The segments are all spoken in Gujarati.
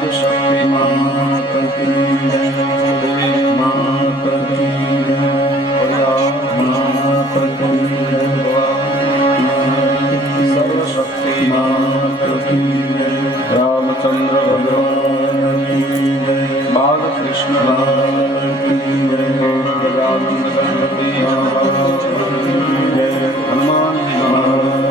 आदिशक्ति माता की जय, देवी माता की जय, भोला माता की जय, सर्वशक्ति माता की जय, रामचंद्र भगवान की जय, बालकृष्ण लाल की जय, गजानन सरस्वती महाराज की जय, हनुमान जी महाराज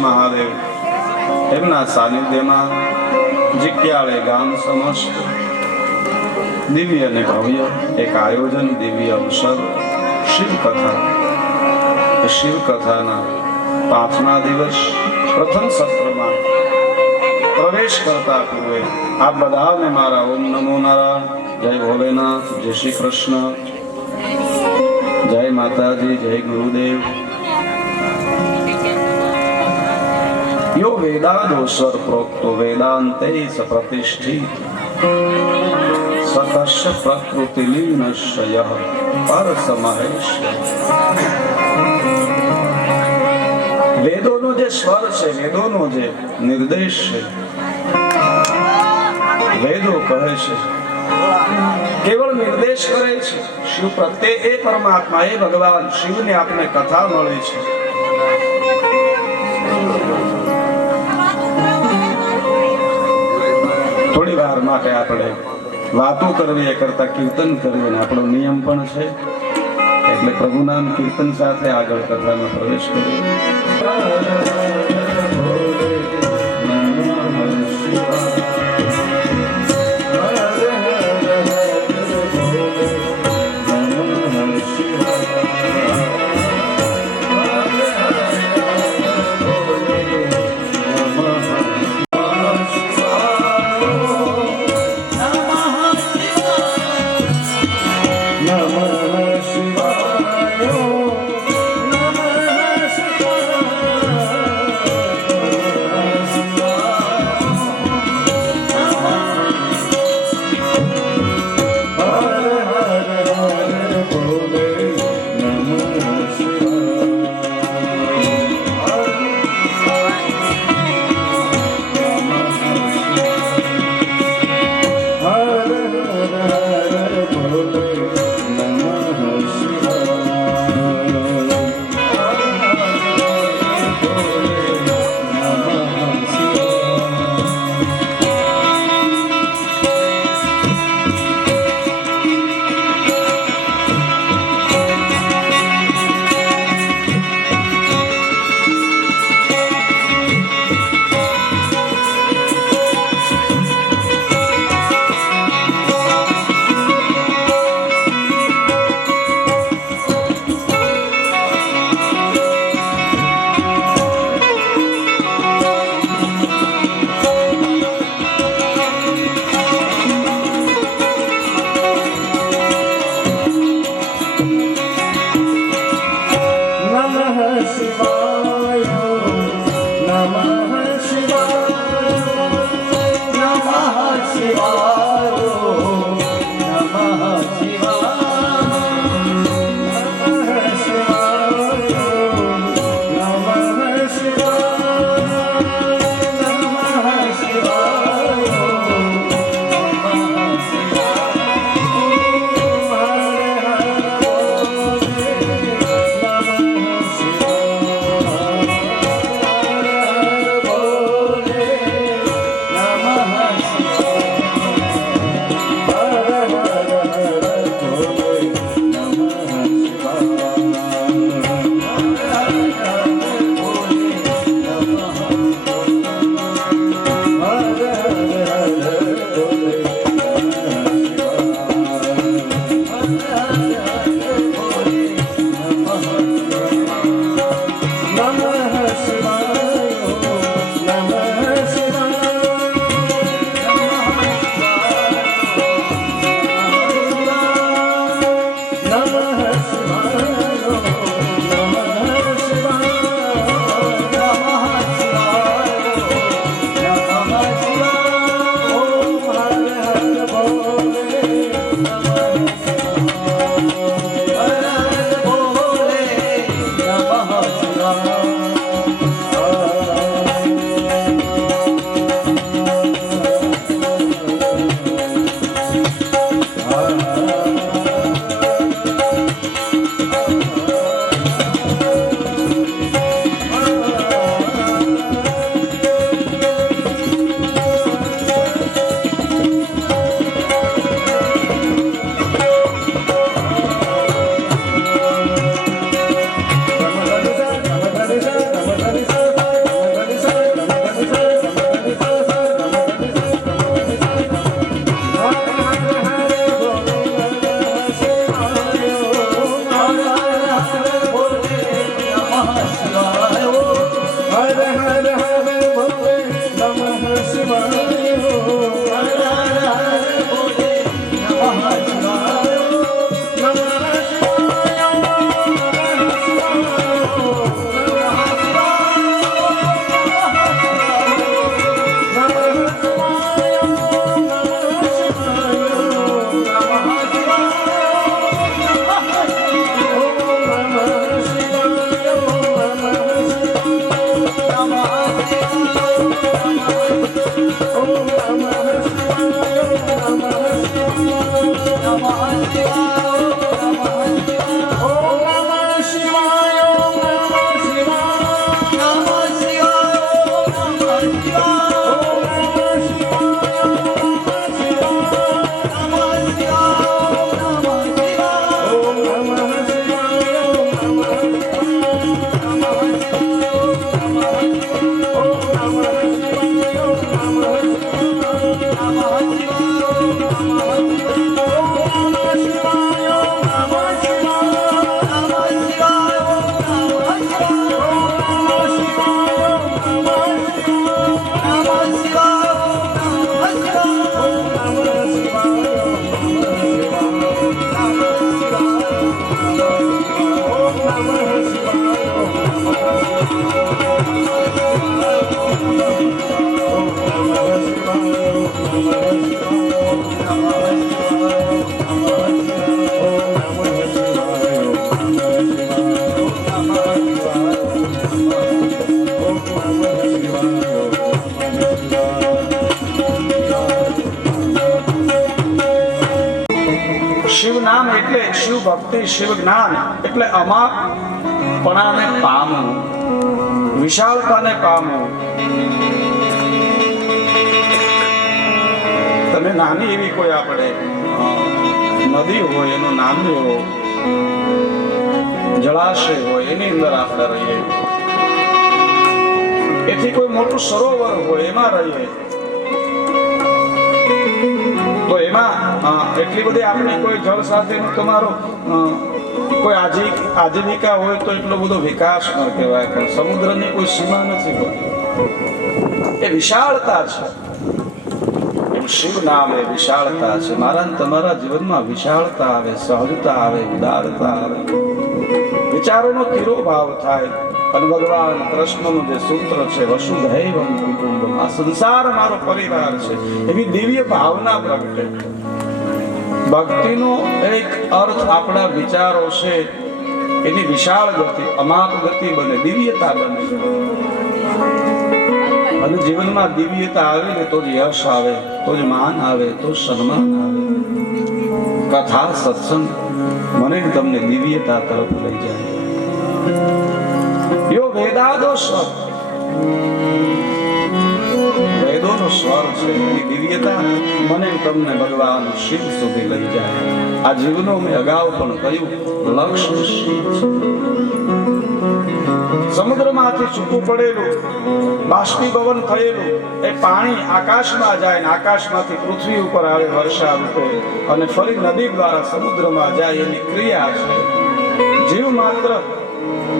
महादेव एमना सानिध्यમાં જીગ્યાળે ગામ સમસ્ત દિવ્ય અને ભવ્ય એક આયોજન દિવ્ય અવસર શિવ કથાના 5મા દિવસ પ્રથમ સત્રમાં પ્રવેશ કરતા પૂર્વે આપ બધાને મારા ઓમ નમો નારાયણ, જય ભોલેનાથ, જય શ્રી કૃષ્ણ, જય માતાજી, જય ગુરુદેવ। यो वेदादो स्वर प्रोक्तो वेदांते स प्रतिष्ठित सकस्य प्रकृति लीनस्य यः परस महेश। वेदों जे स्वर છે, વેદોનો જે નિર્દેશ છે, વેદો કહે છે, કેવળ નિર્દેશ કરે છે શિવ પ્રત્યે। એ પરમાત્મા, એ ભગવાન શિવને આપને કથા મળી છે। થોડી વાર માટે આપણે વાતો કરવી એ કરતા કીર્તન કરવું આપણો નિયમ પણ છે, એટલે પ્રભુનામ કીર્તન સાથે આગળ કથામાં પ્રવેશ કરીએ। શિવ નામ એટલે શિવ ભક્તિ, શિવ જ્ઞાન એટલે અમાપણાને પામવું, વિશાળતાને પામવું. તમે નાની એવી કોઈ આપણે નદી હોય, એનું નાનું એવો જળાશય હોય, એની અંદર આપણે રહીએ. એથી કોઈ મોટું સરોવર હોય, એમાં રહીએ તો એમાં એટલી બધી આપણી કોઈ જળ સાથેનું તમારો કોઈ આજીવિકા હોય તો એટલો બધો વિકાસ ન કહેવાય. પણ સમુદ્રની કોઈ સીમા નથી હોતી, એ વિશાળતા છે. શિવ નામ એ વિશાળતા છે. મારા તમારા જીવનમાં વિશાળતા આવે, સહજતા આવે, ઉદારતા આવે, વિચારોનો તિરોભાવ થાય. અને ભગવાન કૃષ્ણનું જે સૂત્ર છે વસુધૈવમ કુટુંબમ, આ સંસાર મારો પરિવાર છે, એવી દિવ્ય ભાવના પ્રગટે. ભક્તિનો એક અર્થ આપણા વિચારો છે એની વિશાળ ગતિ, અમાપ ગતિ બને, દિવ્યતા બને. અને જીવનમાં દિવ્યતા આવે ને તો જ યશ આવે, તો જ માન આવે, તો સન્માન આવે. કથા સત્સંગ મને તમને દિવ્યતા તરફ લઈ જાય. યો વેદાદો સ્વર, વેદોનો સ્વર છે, એની દિવ્યતા મને તમને ભગવાન શિવ સુધી લઈ જાય. આ જીવનો મેં અગાઉ પણ કહ્યું, લક્ષ્ય શિવ છે. સમુદ્રમાંથી છૂટું પડેલું, બાષ્પીભવન થયેલું એ પાણી આકાશમાં જાય ને આકાશમાંથી પૃથ્વી ઉપર આવે વર્ષા રૂપે, અને ફરી નદી દ્વારા સમુદ્રમાં જાય. એની ક્રિયા છે. જીવ માત્ર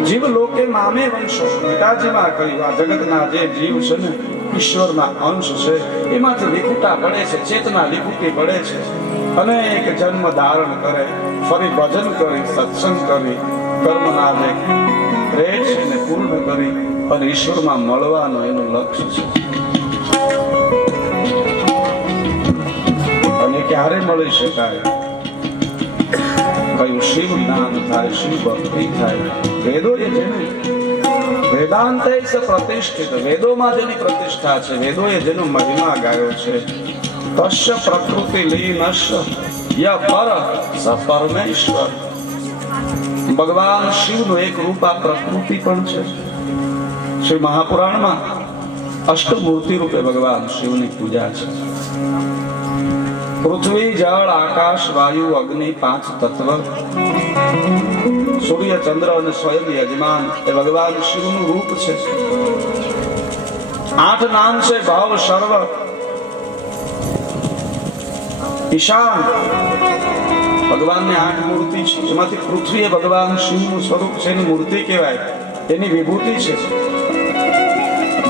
જીવ લોકે મામે વંશો, પિતાજીમાં કહ્યું આ જગતના જે જીવ છે ને ઈશ્વરના અંશ છે, એમાંથી વિખૂટા પડે છે, ચેતના વિખૂટી પડે છે. અનેક જન્મ ધારણ કરે, ફરી ભજન કરી, સત્સંગ કરી, કર્મના જે રેટ છે એને પૂર્ણ કરી અને ઈશ્વરમાં મળવાનો એનું લક્ષ્ય છે. અને ક્યારે મળી શકાય? કયું શિવ જ્ઞાન થાય, શિવ ભક્તિ થાય. વેદો એ જેની વેદાંતે પ્રતિષ્ઠિત, વેદોમાં જેની પ્રતિષ્ઠા છે, વેદોએ જેનો મહિમા ગાયો છે. તસ્ય પ્રકૃતિ લીનસ્ય ય પર સ પરમેશ્વર. ભગવાન શિવનું એક રૂપ આ પ્રકૃતિ પણ છે. શ્રી મહાપુરાણમાં અષ્ટમૂર્તિ રૂપે ભગવાન શિવની પૂજા છે. પૃથ્વી, જળ, આકાશ, વાયુ, અગ્નિ, 5 તત્વ, સૂર્ય, ચંદ્ર અને સ્વયં યજમાન એ ભગવાન શિવનું રૂપ છે. 8 નામ છે. ભાવ, સર્વ, ઈશાન. ભગવાનની 8 મૂર્તિ છે. એમાંથી પૃથ્વી એ ભગવાન શિવનું સ્વરૂપ છે, એની મૂર્તિ કહેવાય, એની વિભૂતિ છે.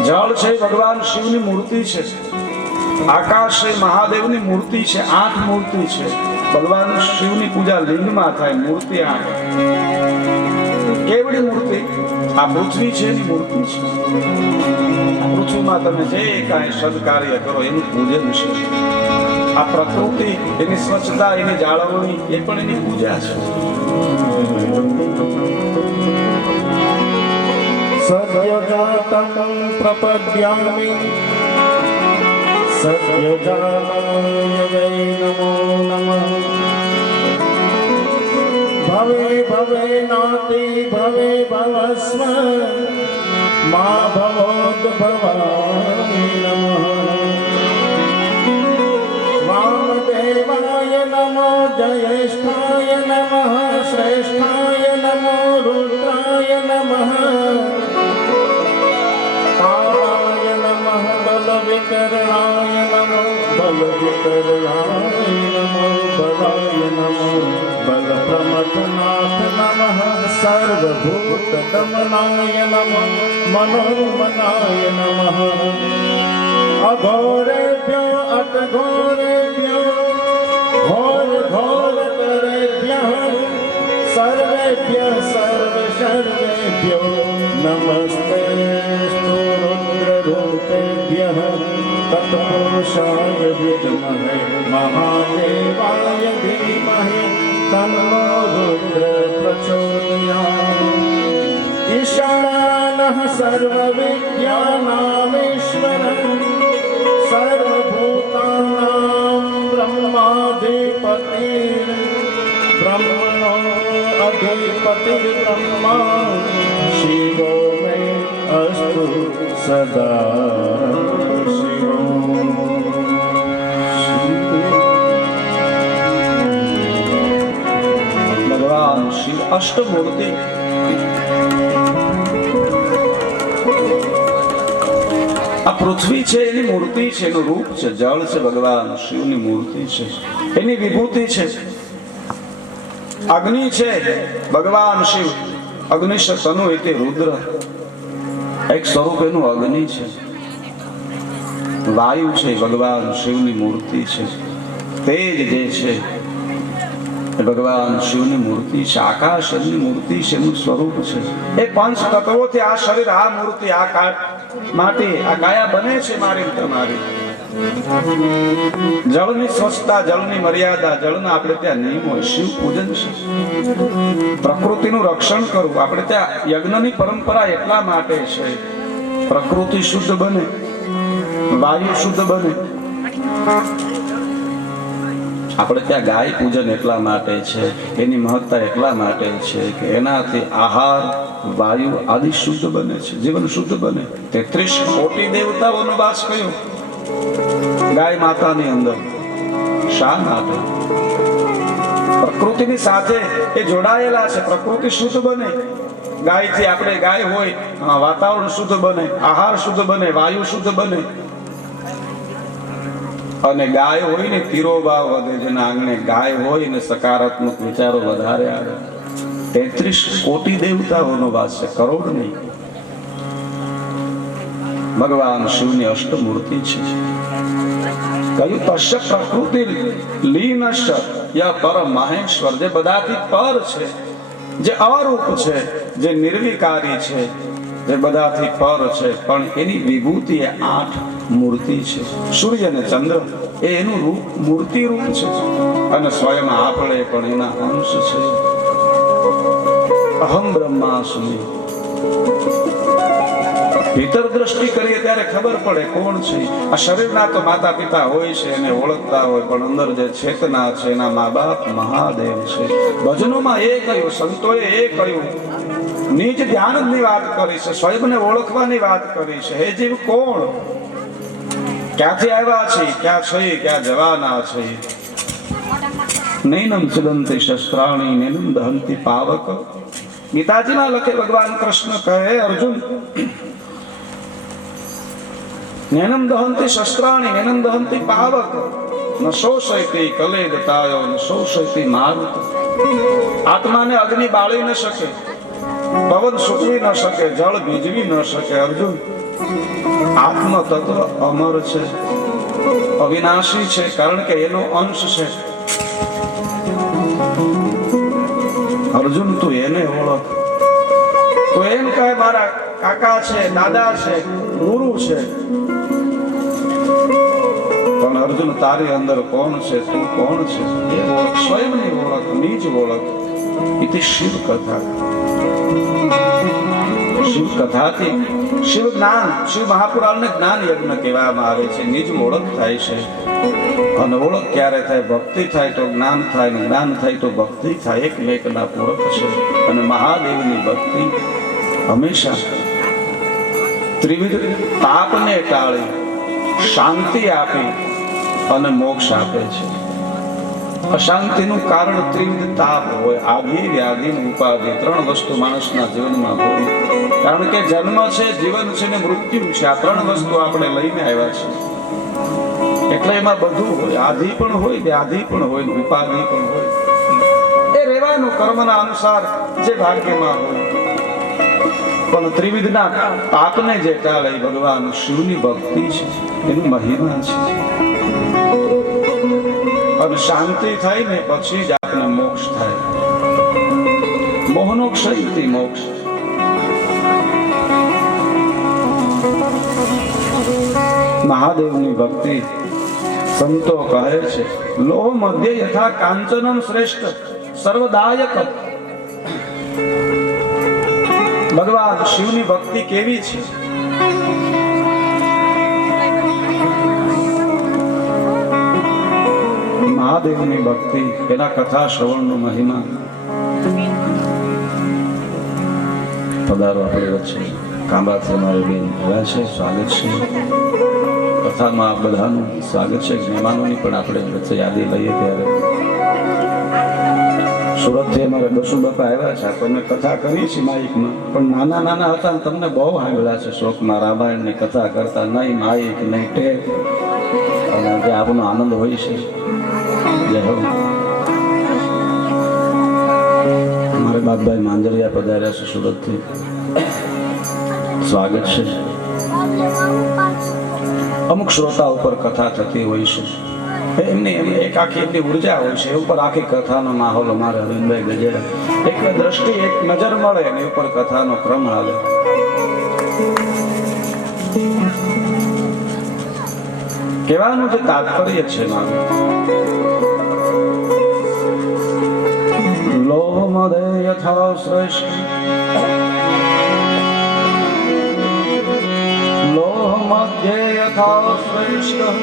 જળ છે ભગવાન શિવની મૂર્તિ છે. આકાશ એ મહાદેવની મૂર્તિ છે. 8 મૂર્તિ છે. ભગવાન શિવની પૂજા લિંગમાં થાય, મૂર્તિ 8. કેવડી મૂર્તિ? આ પૃથ્વી છે એની મૂર્તિ છે. પૃથ્વીમાં તમે જે કાંઈ સદકાર્ય કરો એનું પૂજન છે. આ પ્રકૃતિ, એની સ્વચ્છતા, એની જાળવણી એ પણ એની પૂજા છે. સદ્યજાતં પ્રપદ્યામિ સદ્યજાતાય વૈ નમો નમઃ. ભવે ભવે નાતિ ભવે ભવસ્વ મા ભવોદ્ભવાય નમઃ. વામદેવાય નમો જયેષ્ઠાય નમઃ શ્રેષ્ઠાય નમો રુદ્રાય નમઃ. કાળાય નમઃ બલવિકરણાય નમો બલવિકરણાય નમો બલાય નમો બલપ્રમથનાથ નમઃ. સર્વભૂતદમનાય નમઃ મનોમનાય નમઃ. અઘોરેભ્યો અટઘોરેભ્યો ઘોર ઘોરતરેભ્યઃ સર્વેભ્યઃ સર્વસર્વેભ્યો નમસ્તેસ્તુ રુદ્રરૂપેભ્યઃ તત્પુરુષાય વિદ્મહે મહાદેવાય ધીમહિ તન્નો રુદ્ર પ્રચોદયાત્. ઈશાનઃ સર્વવિદ્યાનામીશ્વરઃ સર્વભૂતાનાં બ્રહ્માધિપતિર બ્રહ્મણો અધિપતિર્બ્રહ્મા શિવો મે અસ્તુ સદા શિવો. ભગવાન શિવ અષ્ટમૂર્તિ આ પૃથ્વી છે એની મૂર્તિ છે, એનું રૂપ છે. જળ છે ભગવાન શિવની મૂર્તિ છે, એની વિભૂતિ છે. અગ્નિ છે ભગવાન શિવ અગ્નિશતનુ એટલે રુદ્ર, એક સ્વરૂપ એનું અગ્નિ છે. વાયુ છે ભગવાન શિવની મૂર્તિ છે. તેજ જે છે એ ભગવાન શિવની મૂર્તિ છે. આકાશ એમની મૂર્તિ છે, એનું સ્વરૂપ છે. એ પંચ તત્વોથી આ શરીર, આ મૂર્તિ, આ માટી, આ કાયા બને છે મારી તમારી. જળની સ્વચ્છતા, જળની મર્યાદા, જળના આપણે ત્યાં નિયમો, શિવ પૂજન છે. પ્રકૃતિનું રક્ષણ કરવું, આપણે ત્યાં યજ્ઞની પરંપરા એટલા માટે છે. પ્રકૃતિ શુદ્ધ બને, વાયુ શુદ્ધ બને. આપણે ત્યાં ગાય પૂજન એટલા માટે છે, એની મહત્તા એટલા માટે છે કે એનાથી આહાર, વાયુ આદિ શુદ્ધ બને છે, જીવન શુદ્ધ બને. 33 કોટી દેવતાઓનો વાસ કર્યો ગાય માતાની અંદર. શા માટે? પ્રકૃતિની સાથે એ જોડાયેલા છે. પ્રકૃતિ શુદ્ધ બને, ગાયથી આપણે ગાય હોય, વાતાવરણ શુદ્ધ બને, આહાર શુદ્ધ બને, વાયુ શુદ્ધ બને. અને ગાય હોય ને તિરોભાવ વધે, જેના આંગણે ગાય હોય ને સકારાત્મક વિચારો વધારે આવે. 33 કોટી દેવતાઓનો વાસ છે, કરોડ નહીં. ભગવાન શિવની અષ્ટમૂર્તિ છે. કહ્યું તસ્ય પ્રકૃતિ લીનશ્ચ ય પરમ મહેશ્વર, જે બધાથી પર છે, જે અરૂપ છે, જે નિર્વિકારી છે, જે બધાથી પર છે, પણ એની વિભૂતિ એ 8 મૂર્તિ છે. સૂર્ય અને ચંદ્ર એ એનું રૂપ, મૂર્તિ રૂપ છે. અને સ્વયં આપણે પણ એના અંશ છે. અહમ બ્રહ્માસ્મિ. ભીતર દ્રષ્ટિ કરીએ ત્યારે ખબર પડે કોણ છે. આ શરીરના તો માતા પિતા હોય છે, એને ઓળખતા હોય, પણ અંદર જે ચેતના છે એના મા બાપ મહાદેવ છે. ભજનોમાં એ કહ્યું, સંતોએ એ કહ્યું, નિજ ધ્યાનની વાત કરી છે, સ્વયંને ઓળખવાની વાત કરી છે. હે જીવ કોણ, ક્યાંથી આવ્યા છે, ક્યાં છે, ક્યાં જવાના છે. નૈનમ ચિદંતિ શસ્ત્રાણી નૈનમ દહંતિ પાવક. ગીતાજીમાં લખે ભગવાન કૃષ્ણ કહે, અર્જુન નૈનમ દહંતિ શસ્ત્રાણી નૈનમ દહંતિ પાવક ન શોષયતિ કલેદતાયો ન શોષયતિ મારુત. આત્માને અગ્નિ બાળી ન શકે, પવન સૂકવી ન શકે, જળ ભીજવી ન શકે. અર્જુન, આત્મ તત્વ અમર છે, અવિનાશી છે, કારણ કે એનો અંશ છે. અર્જુન તું એને ઓળખ. તો એમ કહે મારા કાકા છે, દાદા છે, ગુરુ છે, પણ અર્જુન તારી અંદર કોણ છે, તું કોણ છે એ ઓળખ. સ્વયંની ઓળખ, નિજ ઓળખ. ઇતિ શિવ કથા. શિવ કથાથી શિવ જ્ઞાન, શિવ મહાપુરાણને જ્ઞાન યજ્ઞ કહેવામાં આવે છે. નિજ ઓળખ થાય છે. અને ઓળખ ક્યારે થાય? ભક્તિ થાય તો જ્ઞાન થાય, ને જ્ઞાન થાય તો ભક્તિ થાય. એકમેકના પૂરક છે. અને મહાદેવની ભક્તિ હંમેશા ત્રિવિધ તાપને ટાળી શાંતિ આપી અને મોક્ષ આપે છે. અશાંતિનું કારણ ત્રિવિધ તાપ હોય, આધિ વ્યાધિ ઉપાધિ. ત્રણ વસ્તુ માણસના જીવનમાં હોય. કારણ કે જન્મ છે, જીવન છે ને મૃત્યુ છે. આ ત્રણ વસ્તુ આપણે લઈને આવ્યા છે. એટલે એમાં બધું હોય. આધિ પણ હોય, વ્યાધિ પણ હોય, ઉપાધિ પણ હોય. એ રહેવાનું કર્મના અનુસાર જે ભાગ્યમાં હોય. પણ ત્રિવિધના પાપને જે ટાળે ભગવાન શિવની ભક્તિ છે, એની મહિમા છે. અને શાંતિ થાય ને પછી જ આપણે મોક્ષ થાય. મોહનો ક્ષયથી મોક્ષ. મહાદેવની ભક્તિ સંતો કહે છે, લોહ મધ્ય યથા કાંચનમ શ્રેષ્ઠ સર્વદાયક. ભગવાન શિવની ભક્તિ કેવી છે? મહાદેવની ભક્તિ, એના કથા શ્રવણનો મહિમા. પધારો આપણી વચ્ચે કાંબાથી અમારે બેન આવ્યા છે, સ્વાગત છે. કથામાં આપ બધાનું સ્વાગત છે. મહેમાનોની પણ આપણે વચ્ચે યાદી લઈએ ત્યારે સુરતથી અમારે બસુ બાપા આવ્યા છે. આપણને કથા કરી છે માઇકમાં, પણ નાના નાના હતા ને તમને બહુ સાંભળ્યા છે શોકમાં રામાયણની કથા કરતા. નહીં માઇક નહીં ટેપ, અને જે આપનો આનંદ હોય છે. જય હો. અમારે બાદભાઈ માંજરિયા પધાર્યા છે સુરતથી, સ્વાગત છે. અમુક શ્રોતા ઉપર કથા થતી હોય છે, એમની એક આખી એમની ઉર્જા હોય છે. એ ઉપર આખી કથાનો માહોલ અમારે અરવિંદભાઈ ગજેરા એક દ્રષ્ટિ, એક નજર મળે ને એ ઉપર કથાનો ક્રમ હાલે. કહેવાનું જે તાત્પર્ય છે મારું, લોહ મદે યથા શ્રેષ્ઠ, લોહ મધ્યે યથા શ્રેષ્ઠ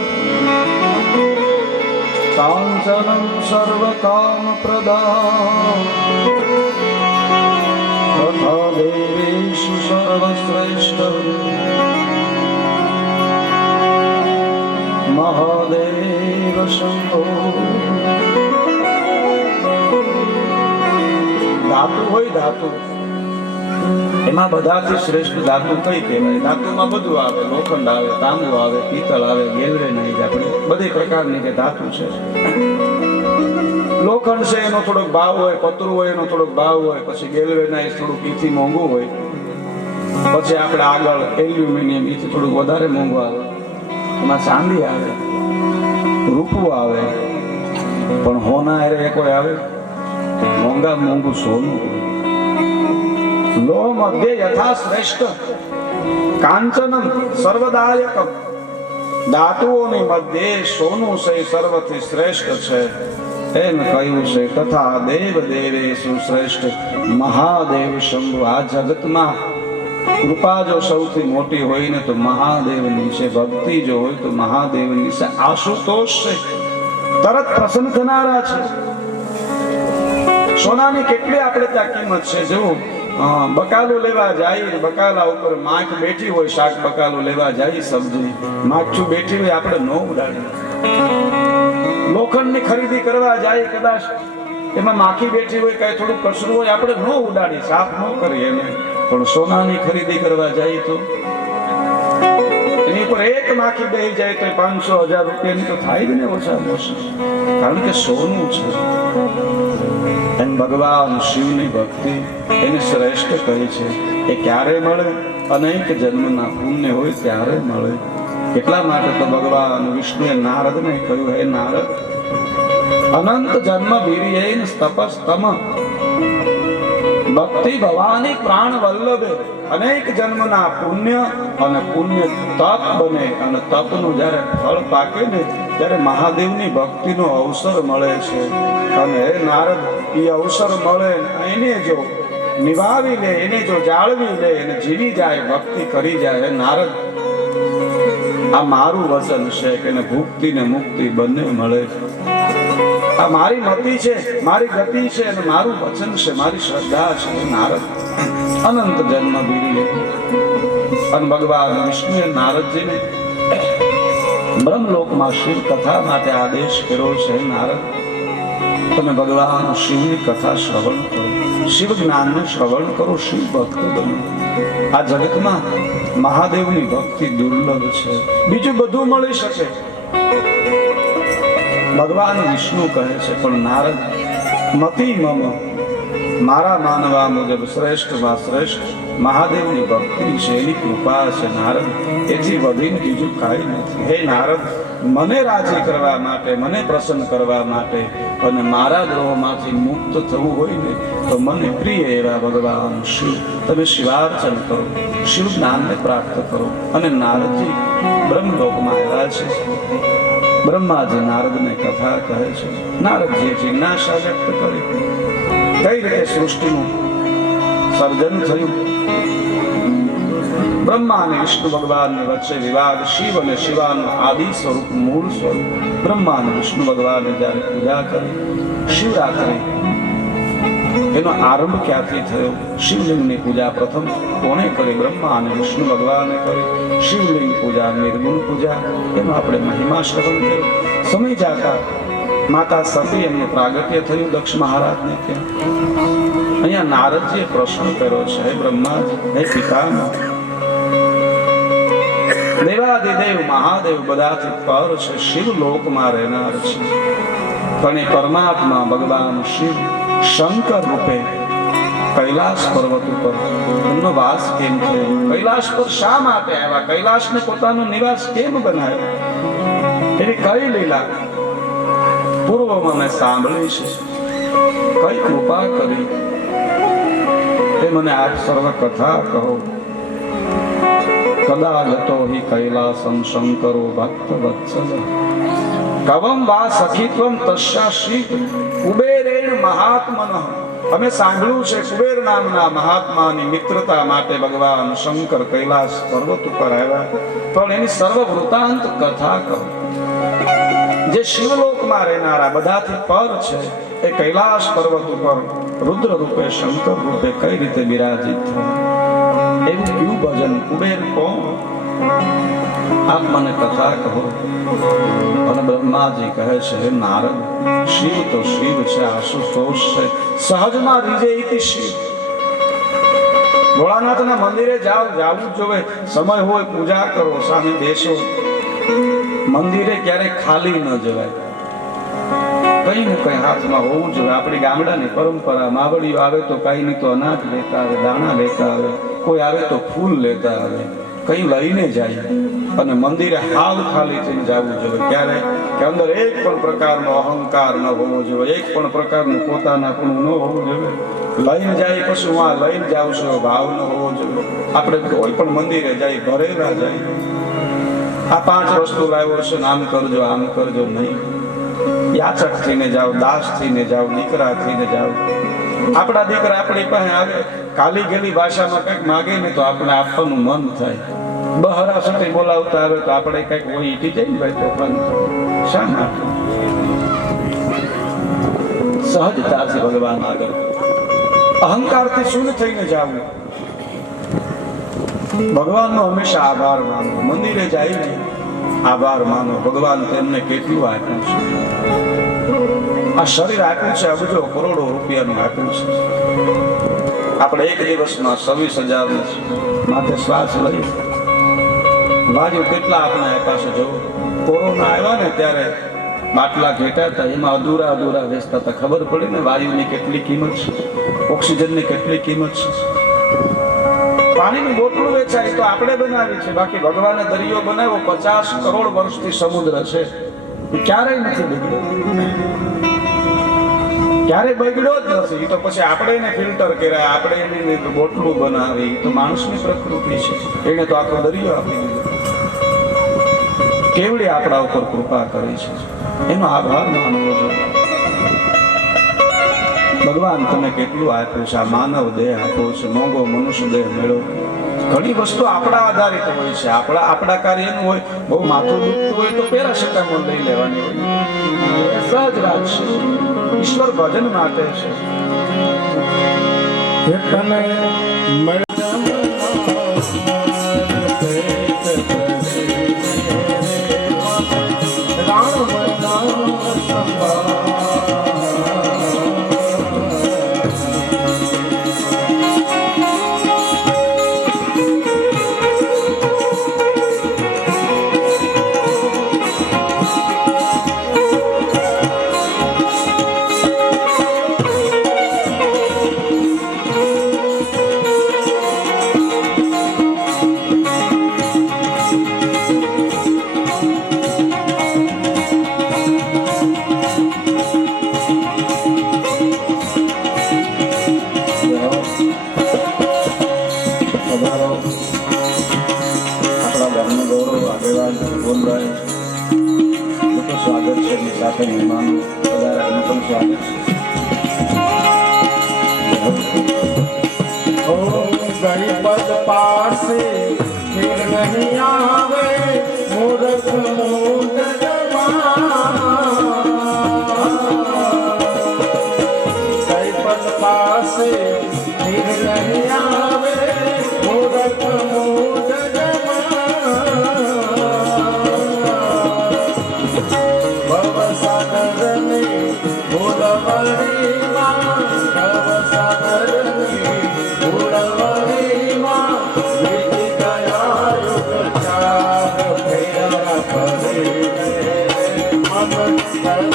કાંચનમ સર્વકામ પ્રદા, તથા દેવેષુ સર્વશ્રેષ્ઠ મહાદેવ શંભો. ધાતુ હોય, ધાતુ એમાં બધાથી શ્રેષ્ઠ ધાતુ કઈ કહેવાય? ધાતુમાં બધું આવે. લોખંડ આવે, તાંબુ આવે, પિત્તળ આવે, ગેલરેનાઇઝ, આપણે બધી પ્રકારની જે ધાતુ છે. લોખંડ છે એનો થોડોક ભાવ હોય, પતરું હોય એનો થોડોક ભાવ હોય, પછી ગેલરેનાઇઝ થોડુંક ઈથી મોંઘું હોય, પછી આપણે આગળ એલ્યુમિનિયમ ઈથી થોડુંક વધારે મોંઘું આવે. એમાં ચાંદી આવે, રૂપું આવે, પણ હોના હારે કોઈ આવે મોંઘા મોંઘું સોનું. લોહ મધ્ય યથા શ્રેષ્ઠ કાંચનમ સર્વદાયક. ધાતુઓની મધ્યે સોનું છે સર્વથી શ્રેષ્ઠ છે એમ કહ્યું છે. તથા દેવ દેવેષુ શ્રેષ્ઠ મહાદેવ શંભુ. આ જગતમાં કૃપા જો સૌથી મોટી હોય ને તો મહાદેવની છે. ભક્તિ જો હોય તો મહાદેવની છે. આશુતોષ છે, તરત પ્રસન્ન થનારા છે. સોનાની કેટલી આપણે ત્યાં કિંમત છે. જો બકાલું લેવા જાય, બકાલા ઉપર માખ બેઠી હોય, શાક બકાલું લેવા જાય, સબ્જી માખું બેઠી હોય, આપણે ન ઉડાડીએ. લોખંડની ખરીદી કરવા જાય, કદાચ એમાં માખી બેઠી હોય, કઈ થોડું કચરું હોય, આપણે ન ઉડાડી, સાફ ન કરીએ એને. પણ સોનાની ખરીદી કરવા જાય તો એની ઉપર એક માખી બેસી જાય તો 500-1000 રૂપિયાની તો થાય જ ને ઓછામાં ઓછી. કારણ કે સોનું છે. એમ ભગવાન શિવની ભક્તિ એને શ્રેષ્ઠ કહી છે. એ ક્યારે મળે? અનેક જન્મના પુણ્ય હોય ત્યારે મળે. એટલા માટે તો ભગવાન વિષ્ણુએ નારદને કહ્યું, હે નારદ, અનંત જન્મ વીર્યેન તપસ્તમ ભક્તિ ભવાની પ્રાણ વલ્લભે. અનેક જન્મના પુણ્ય અને પુણ્ય તપ બને, અને તપનું જ્યારે ફળ પાકે ને ત્યારે મહાદેવની ભક્તિનો અવસર મળે છે. અને હે નારદ, એ અવસર મળે એને જો નિભાવી લે, એને જો જાળવી લે, એને જીવી જાય, ભક્તિ કરી જાય, નારદ આ મારું વચન છે કે એને ભુક્તિ ને મુક્તિ બંને મળે. આ મારી મતિ છે, મારી ગતિ છે અને મારું વચન છે, મારી શ્રદ્ધા છે. નારદ અનંત જન્મ બીડી અને ભગવાન વિષ્ણુએ નારદજીને બ્રહ્મલોકમાં શિવ કથા માટે આદેશ કર્યો છે. નારદ તમે ભગવાન શિવની કથા શ્રવણ કરો, શિવ જ્ઞાનને શ્રવણ કરો, શિવ ભક્ત બનો. આ જગતમાં મહાદેવની ભક્તિ દુર્લભ છે, બીજું બધું મળી શકે. ભગવાન વિષ્ણુ કહે છે પણ નારદ મતિ મમ, મારા માનવા મુજબ શ્રેષ્ઠમાં શ્રેષ્ઠ મહાદેવની ભક્તિ છે, એની કૃપા છે. નારદ એથી વધીને બીજું કાંઈ નથી. હે નારદ, મને રાજી કરવા માટે, મને પ્રસન્ન કરવા માટે અને મારા ગ્રહોમાંથી મુક્ત થવું હોય ને તો મને પ્રિય એવા ભગવાન શિવ તમે શિવાર્ચન કરો, શિવ જ્ઞાનને પ્રાપ્ત કરો. અને નારદજી બ્રહ્મલોકમાં આવ્યા છે. બ્રહ્માજી નારદને કથા કહે છે. નારદજીએ જિજ્ઞાસા વ્યક્ત કરી કઈ રીતે સૃષ્ટિનું સર્જન થયું. બ્રહ્મા અને વિષ્ણુ ભગવાનની વચ્ચે વિવાદ. શિવ અને શિવાનું આદિ સ્વરૂપ, મૂળ સ્વરૂપ બ્રહ્મા અને વિષ્ણુ ભગવાને જ્યારે પૂજા કરી, શિવરાત્રિ એનો આરંભ ક્યાંથી થયો? શિવલિંગની પૂજા પ્રથમ કોણે કરી? બ્રહ્મા અને વિષ્ણુ ભગવાને કરી. શિવલિંગ પૂજા, નિર્ગુણ પૂજા, એનો આપણે મહિમા શ્રવણ કર્યો. સમય જાતા માતા સતી એમનું પ્રાગટ્ય થયું દક્ષ મહારાજને ત્યાં. અહીંયા નારદજીએ પ્રશ્ન કર્યો છે, હે બ્રહ્માજી, હે પિતામહ, દેવાદિદેવ મહાદેવ બધાથી પર છે, શિવલોકમાં રહેનાર છે, પણ એ પરમાત્મા ભગવાન શિવ શંકર રૂપે કૈલાસ પર્વત ઉપર એમનો વાસ કેમ થયો? કૈલાસ પર શા માટે આવ્યા? કૈલાસને પોતાનો નિવાસ કેમ બનાવ્યો? એની કઈ લીલા પૂર્વમાં મેં સાંભળી છે, કઈ કૃપા કરી એ મને આજ સર્વ કથા કહો. કદા ગતો હિ કૈલાસમ શંકરો ભક્ત વત્સલ કવમ વા સખીત્વમ તસ્યાશી કુબેરેણ મહાત્મનઃ. અમે સાંભળ્યું છે કુબેર નામના મહાત્માની મિત્રતા માટે ભગવાન શંકર કૈલાસ પર્વત ઉપર આવ્યા, પણ એની સર્વ વૃતાંત કથા કહો. જે શિવલોકમાં રહેનારા બધાથી પર છે એ કૈલાસ પર્વત ઉપર રુદ્ર રૂપે, શંકર રૂપે કઈ રીતે બિરાજિત થયા? એવું કયું ભજન? કુબેર કોણ? આપ મને કથા કહો. અને બ્રહ્માજી કહે છે, હે નારદ, શિવ તો શિવ છે, આશુતોષ છે, સહજમાં રીજે ઇતિ શિવ. ભોળાનાથના મંદિરે જાઓ, જાવું જ જોવે. સમય હોય પૂજા કરો, સામે બેસો. મંદિરે ક્યારેક ખાલી ન જવાય, કઈ ને કઈ હાથમાં હોવું જોઈએ. આપણી ગામડાની પરંપરા, માવડીઓ આવે તો કઈ નહીં તો અનાજ લેતા આવે, દાણા લેતા આવે, કોઈ આવે તો ફૂલ લેતા આવે, કઈ લઈને જાય. અને મંદિરે હાવ ખાલી થઈને જવું જોઈએ. ક્યારે કે અંદર એક પણ પ્રકારનો અહંકાર ન હોવો જોઈએ, એક પણ પ્રકારનું પોતાનાપણું ન હોવું જોઈએ. લઈને જાય પછી હું આ લઈને જાઉં છું ભાવ ન હોવો જોઈએ. આપણે કોઈ પણ મંદિરે જાય, ભરેલા જાય, આ 5 વસ્તુ લાવ્યો છે, આમ કરજો, આમ કરજો નહીં. યાચક થઈને જાઓ, દાસ થઈને જાઓ, દીકરા થઈને જાઓ. આપણા દીકરા આપણી પાસે આવે, કાલી ગેલી ભાષામાં કંઈક માગે ને તો આપણે આપવાનું મન થાય. બહારા સુધી બોલાવતા આવે તો આપણે કંઈક હોય ઈટી જાય ને ભાઈ, તો પણ શા માટે? સહજતાથી ભગવાન આગળ, અહંકારથી શૂન્ય થઈને જાવું. ભગવાનનો હંમેશા આભાર માનો. મંદિરે જાય ને આભાર માનો. ભગવાન તેમને કેટલું આપ્યું છે. આ શરીર આપ્યું છે, અબજો કરોડો રૂપિયાનું આપ્યું છે. આપણે એક દિવસમાં 26,000 માથે શ્વાસ લઈએ. વાયુ કેટલા આપણે આપ્યા છે. જો કોરોના આવ્યા ને ત્યારે બાટલા ઘેટા હતા, એમાં અધૂરા વેચતા હતા. ખબર પડી ને વાયુની કેટલી કિંમત છે, ઓક્સિજનની કેટલી કિંમત છે. પાણીની બોટલું વેચાય તો આપણે બનાવી છે, બાકી ભગવાને દરિયો બનાવ્યો 50 કરોડ વર્ષથી સમુદ્ર છે, એ ક્યારેય નથી બગડ્યો, ક્યારેય બગડ્યો જ નથી. તો પછી આપણે એને ફિલ્ટર કર્યા, આપણે એની બોટલું બનાવી. તો માણસની પ્રકૃતિ છે, એને તો આખો દરિયો આપી દીધો. કેવડી આપણા ઉપર કૃપા કરી છે, એનો આભાર માનવો જોઈએ. ભગવાન તમે કેટલું આપ્યું છે, આ માનવ દેહ આપ્યો છે, મોંઘો મનુષ્ય દેહ મેળો. ઘણી વસ્તુ આપણા આધારિત હોય છે, આપણા કાર્યનું હોય. બહુ માથું દુખતું હોય તો પેરાસિટામોલ લઈ લેવાની હોય. સહજ વાત છે, ઈશ્વર ભજન માટે છે. તને સ્વાગત છે, સાથે મહેમાન પધાર્યા પણ સ્વાગત છે. ગણપત પાસે ફિર નહીં આવે મૂર્ખ મૂઢ ગણપત પાસે ફિર નહીં આવે મૂર્ખ મૂઢ ભવસાગર ની ભૂલવરી માં ભવસાગર ની ભૂલવરી માં વીતી ગયા યુગ ચાર ફેરા ફરે મન કરે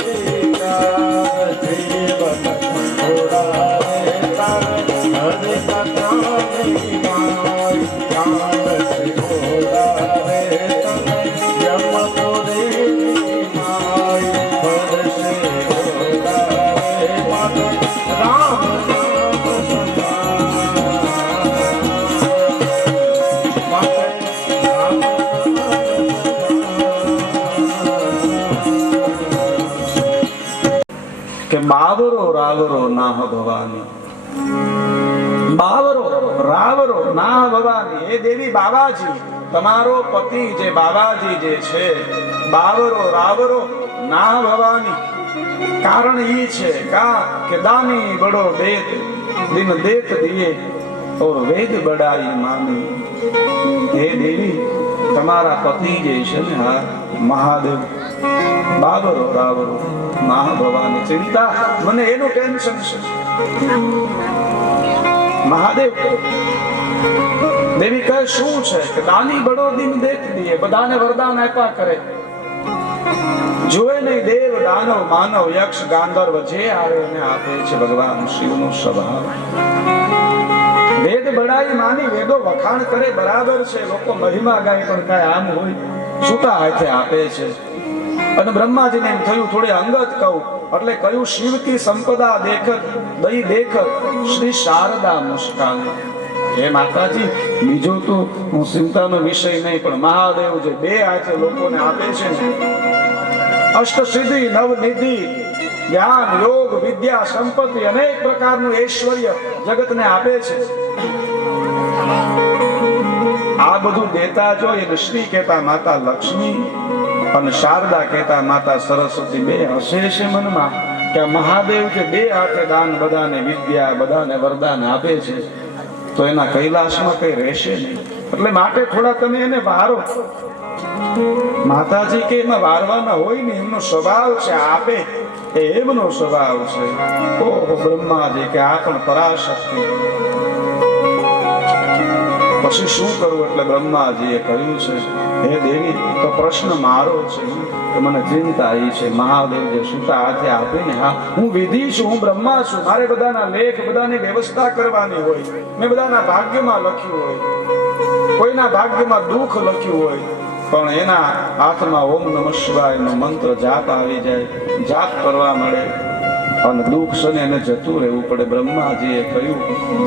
વિચાર જીવન થોડાવે તારે હરે કથાની માય કાન સે થોડાવે તને યમ તોરી માય પરસે થોડાવે મન રામ નામ કે બાવરો રાવરો નાહ ભવાની, બાવરો રાવરો નાહ ભવાની. એ દેવી બાબાજી, તમારો પતિ જે બાબાજી જે છે, બાવરો રાવરો નાહ ભવાની. કારણ ઈ છે કે દાની બડો દેત દિન દેત દિए और વેદ બડાઈ માની. હે દેવી, તમારા પતિ જે છે ને, હા મહાદેવ, બાબરો રાવરો નાહ ભવાની. ચિંતા મને એનું ટેન્શન છે. મહાદેવ દેવી કહે શું છે કે દાની બડો દિન દેત દિए, બધાને વરદાન આપ્યા કરે. જોએ નહીં દેવ દાનવ માનવ યક્ષ ગાંધર્વ જે આવે એને આપે છે ભગવાન શિવનો સ્વભાવ. વેદ બડાઈ માની, વેદો વખાણ કરે બરાબર છે, લોકો મહિમા ગાય પણ કાંઈ આમ હોય છૂટા હાથે આપે છે. અને બ્રહ્માજીને એમ થયું થોડી અંગત કહું, એટલે કહ્યું શિવ કી સંપદા દેખત દઈ દેખત શ્રી શારદા મુસ્કાન. હે માતાજી, બીજું તો હું ચિંતાનો વિષય નહીં, પણ મહાદેવ જે બે હાથે લોકોને આપે છે ને, અષ્ટ સિદ્ધિ નવ નિધિ જ્ઞાન યોગ વિદ્યા સંપત્તિ અનેક પ્રકારનું ઐશ્વર્ય જગતને આપે છે. આ બધું દેતા જોઈએ શ્રી કહેતા માતા લક્ષ્મી અને શારદા કહેતા માતા સરસ્વતી બે હસે છે મનમાં કે મહાદેવ કે બે હાથે દાન બધાને વિદ્યા બધાને વરદાન આપે છે, તો એના કૈલાસમાં કઈ રહેશે નહીં. એટલે માટે થોડા તમે એને વારો. માતાજી કે એમાં વારવાના હોય ને, એમનો સ્વભાવ છે આપે, એ એમનો સ્વભાવ છે. ઓહો બ્રહ્માજી કે આ પણ પરાશક્તિ. પછી શું કરવું? એટલે બ્રહ્માજીએ કહ્યું છે, હે દેવી, તો પ્રશ્ન મારો છે કે મને ચિંતા એ છે, મહાદેવ જે સૂતા હાથે આપીને, હા હું વિધિ છું, હું બ્રહ્મા છું, મારે બધાના લેખ બધાની વ્યવસ્થા કરવાની હોય. મેં બધાના ભાગ્યમાં લખ્યું હોય, કોઈના ભાગ્યમાં દુઃખ લખ્યું હોય, પણ એના હાથમાં ઓમ નમઃ શિવાય નો મંત્ર જાપ આવી જાય, જાપ કરવા મળે અને દુઃખ છે ને એને જતું રહેવું પડે. બ્રહ્માજીએ કહ્યું,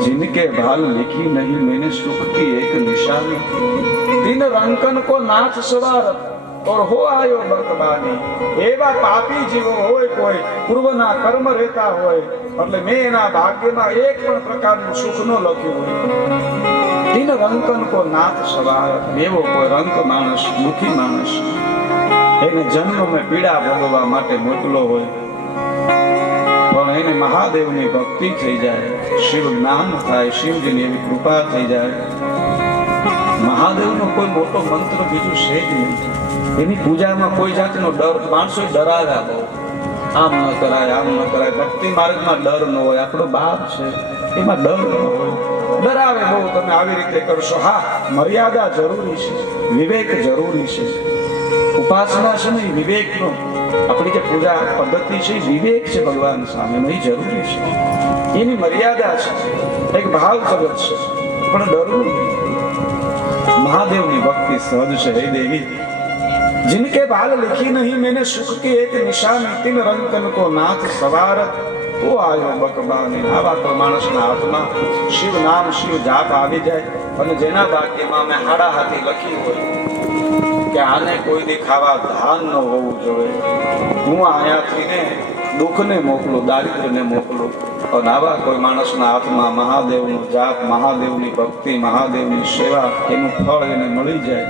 जिनके भाल लिखी नहीं मैंने सुख की एक निशानी, तीन रंकन को नाच सवार ઓર હો આયો બકબાની. એવા પાપી જીવો હોય, કોઈ પૂર્વના કર્મ રહેતા હોય, એટલે મેં એના ભાગ્યમાં એક પણ પ્રકારનું સુખ ન લખ્યું હોય. તીન રંકન કો નાથ સવાર. એવો કોઈ રંક માણસ, દુખી માણસ, એને જન્મમાં પીડા ભોગવવા માટે મોકલો હોય, પણ એને મહાદેવની ભક્તિ થઈ જાય, શિવ જ્ઞાન થાય, શિવજીની એવી કૃપા થઈ જાય. મહાદેવનો કોઈ મોટો મંત્ર બીજું છે જ નહીં. એની પૂજામાં કોઈ જાતનો ડર, માણસો ડરાવ્યા બહુ, આમ ન કરાય, આમ ન કરાય. ભક્તિ માર્ગમાં ડર ન હોય. આપણો બાપ છે એમાં ડર ન હોય. ડરાવે બહુ, તમે આવી રીતે કરશો. હા, મર્યાદા જરૂરી છે, વિવેક જરૂરી છે. ઉપાસના છે ને એ વિવેકનો, આપણી જે પૂજા પદ્ધતિ છે એ વિવેક છે ભગવાન સામે, એ જરૂરી છે. એની મર્યાદા છે, એક ભાવ જગત છે, પણ ડરવું નહીં. महादेव की भक्ति सहज है। हे देवी, जिनके बाल लिखी नहीं मैंने सुख की एक निशान, तीन रंकन को नाथ सवारत तो आयो बकबाने. आवा तो माणसना हाथમાં શિવ નામ, શિવ જાપ આવી જાય, અને જેના ભાગ્યમાં મેં હાડા હાથી લખી હોય કે આને કોઈ દી ખાવા ધાન ન હોવું જોઈએ, હું અહીંયાથી ને દુઃખને મોકલું, દારિદ્ર્યને મોકલું. અને આવા કોઈ માણસના હાથમાં મહાદેવનો જાપ, મહાદેવની ભક્તિ, મહાદેવની સેવા, એનું ફળ એને મળી જાય.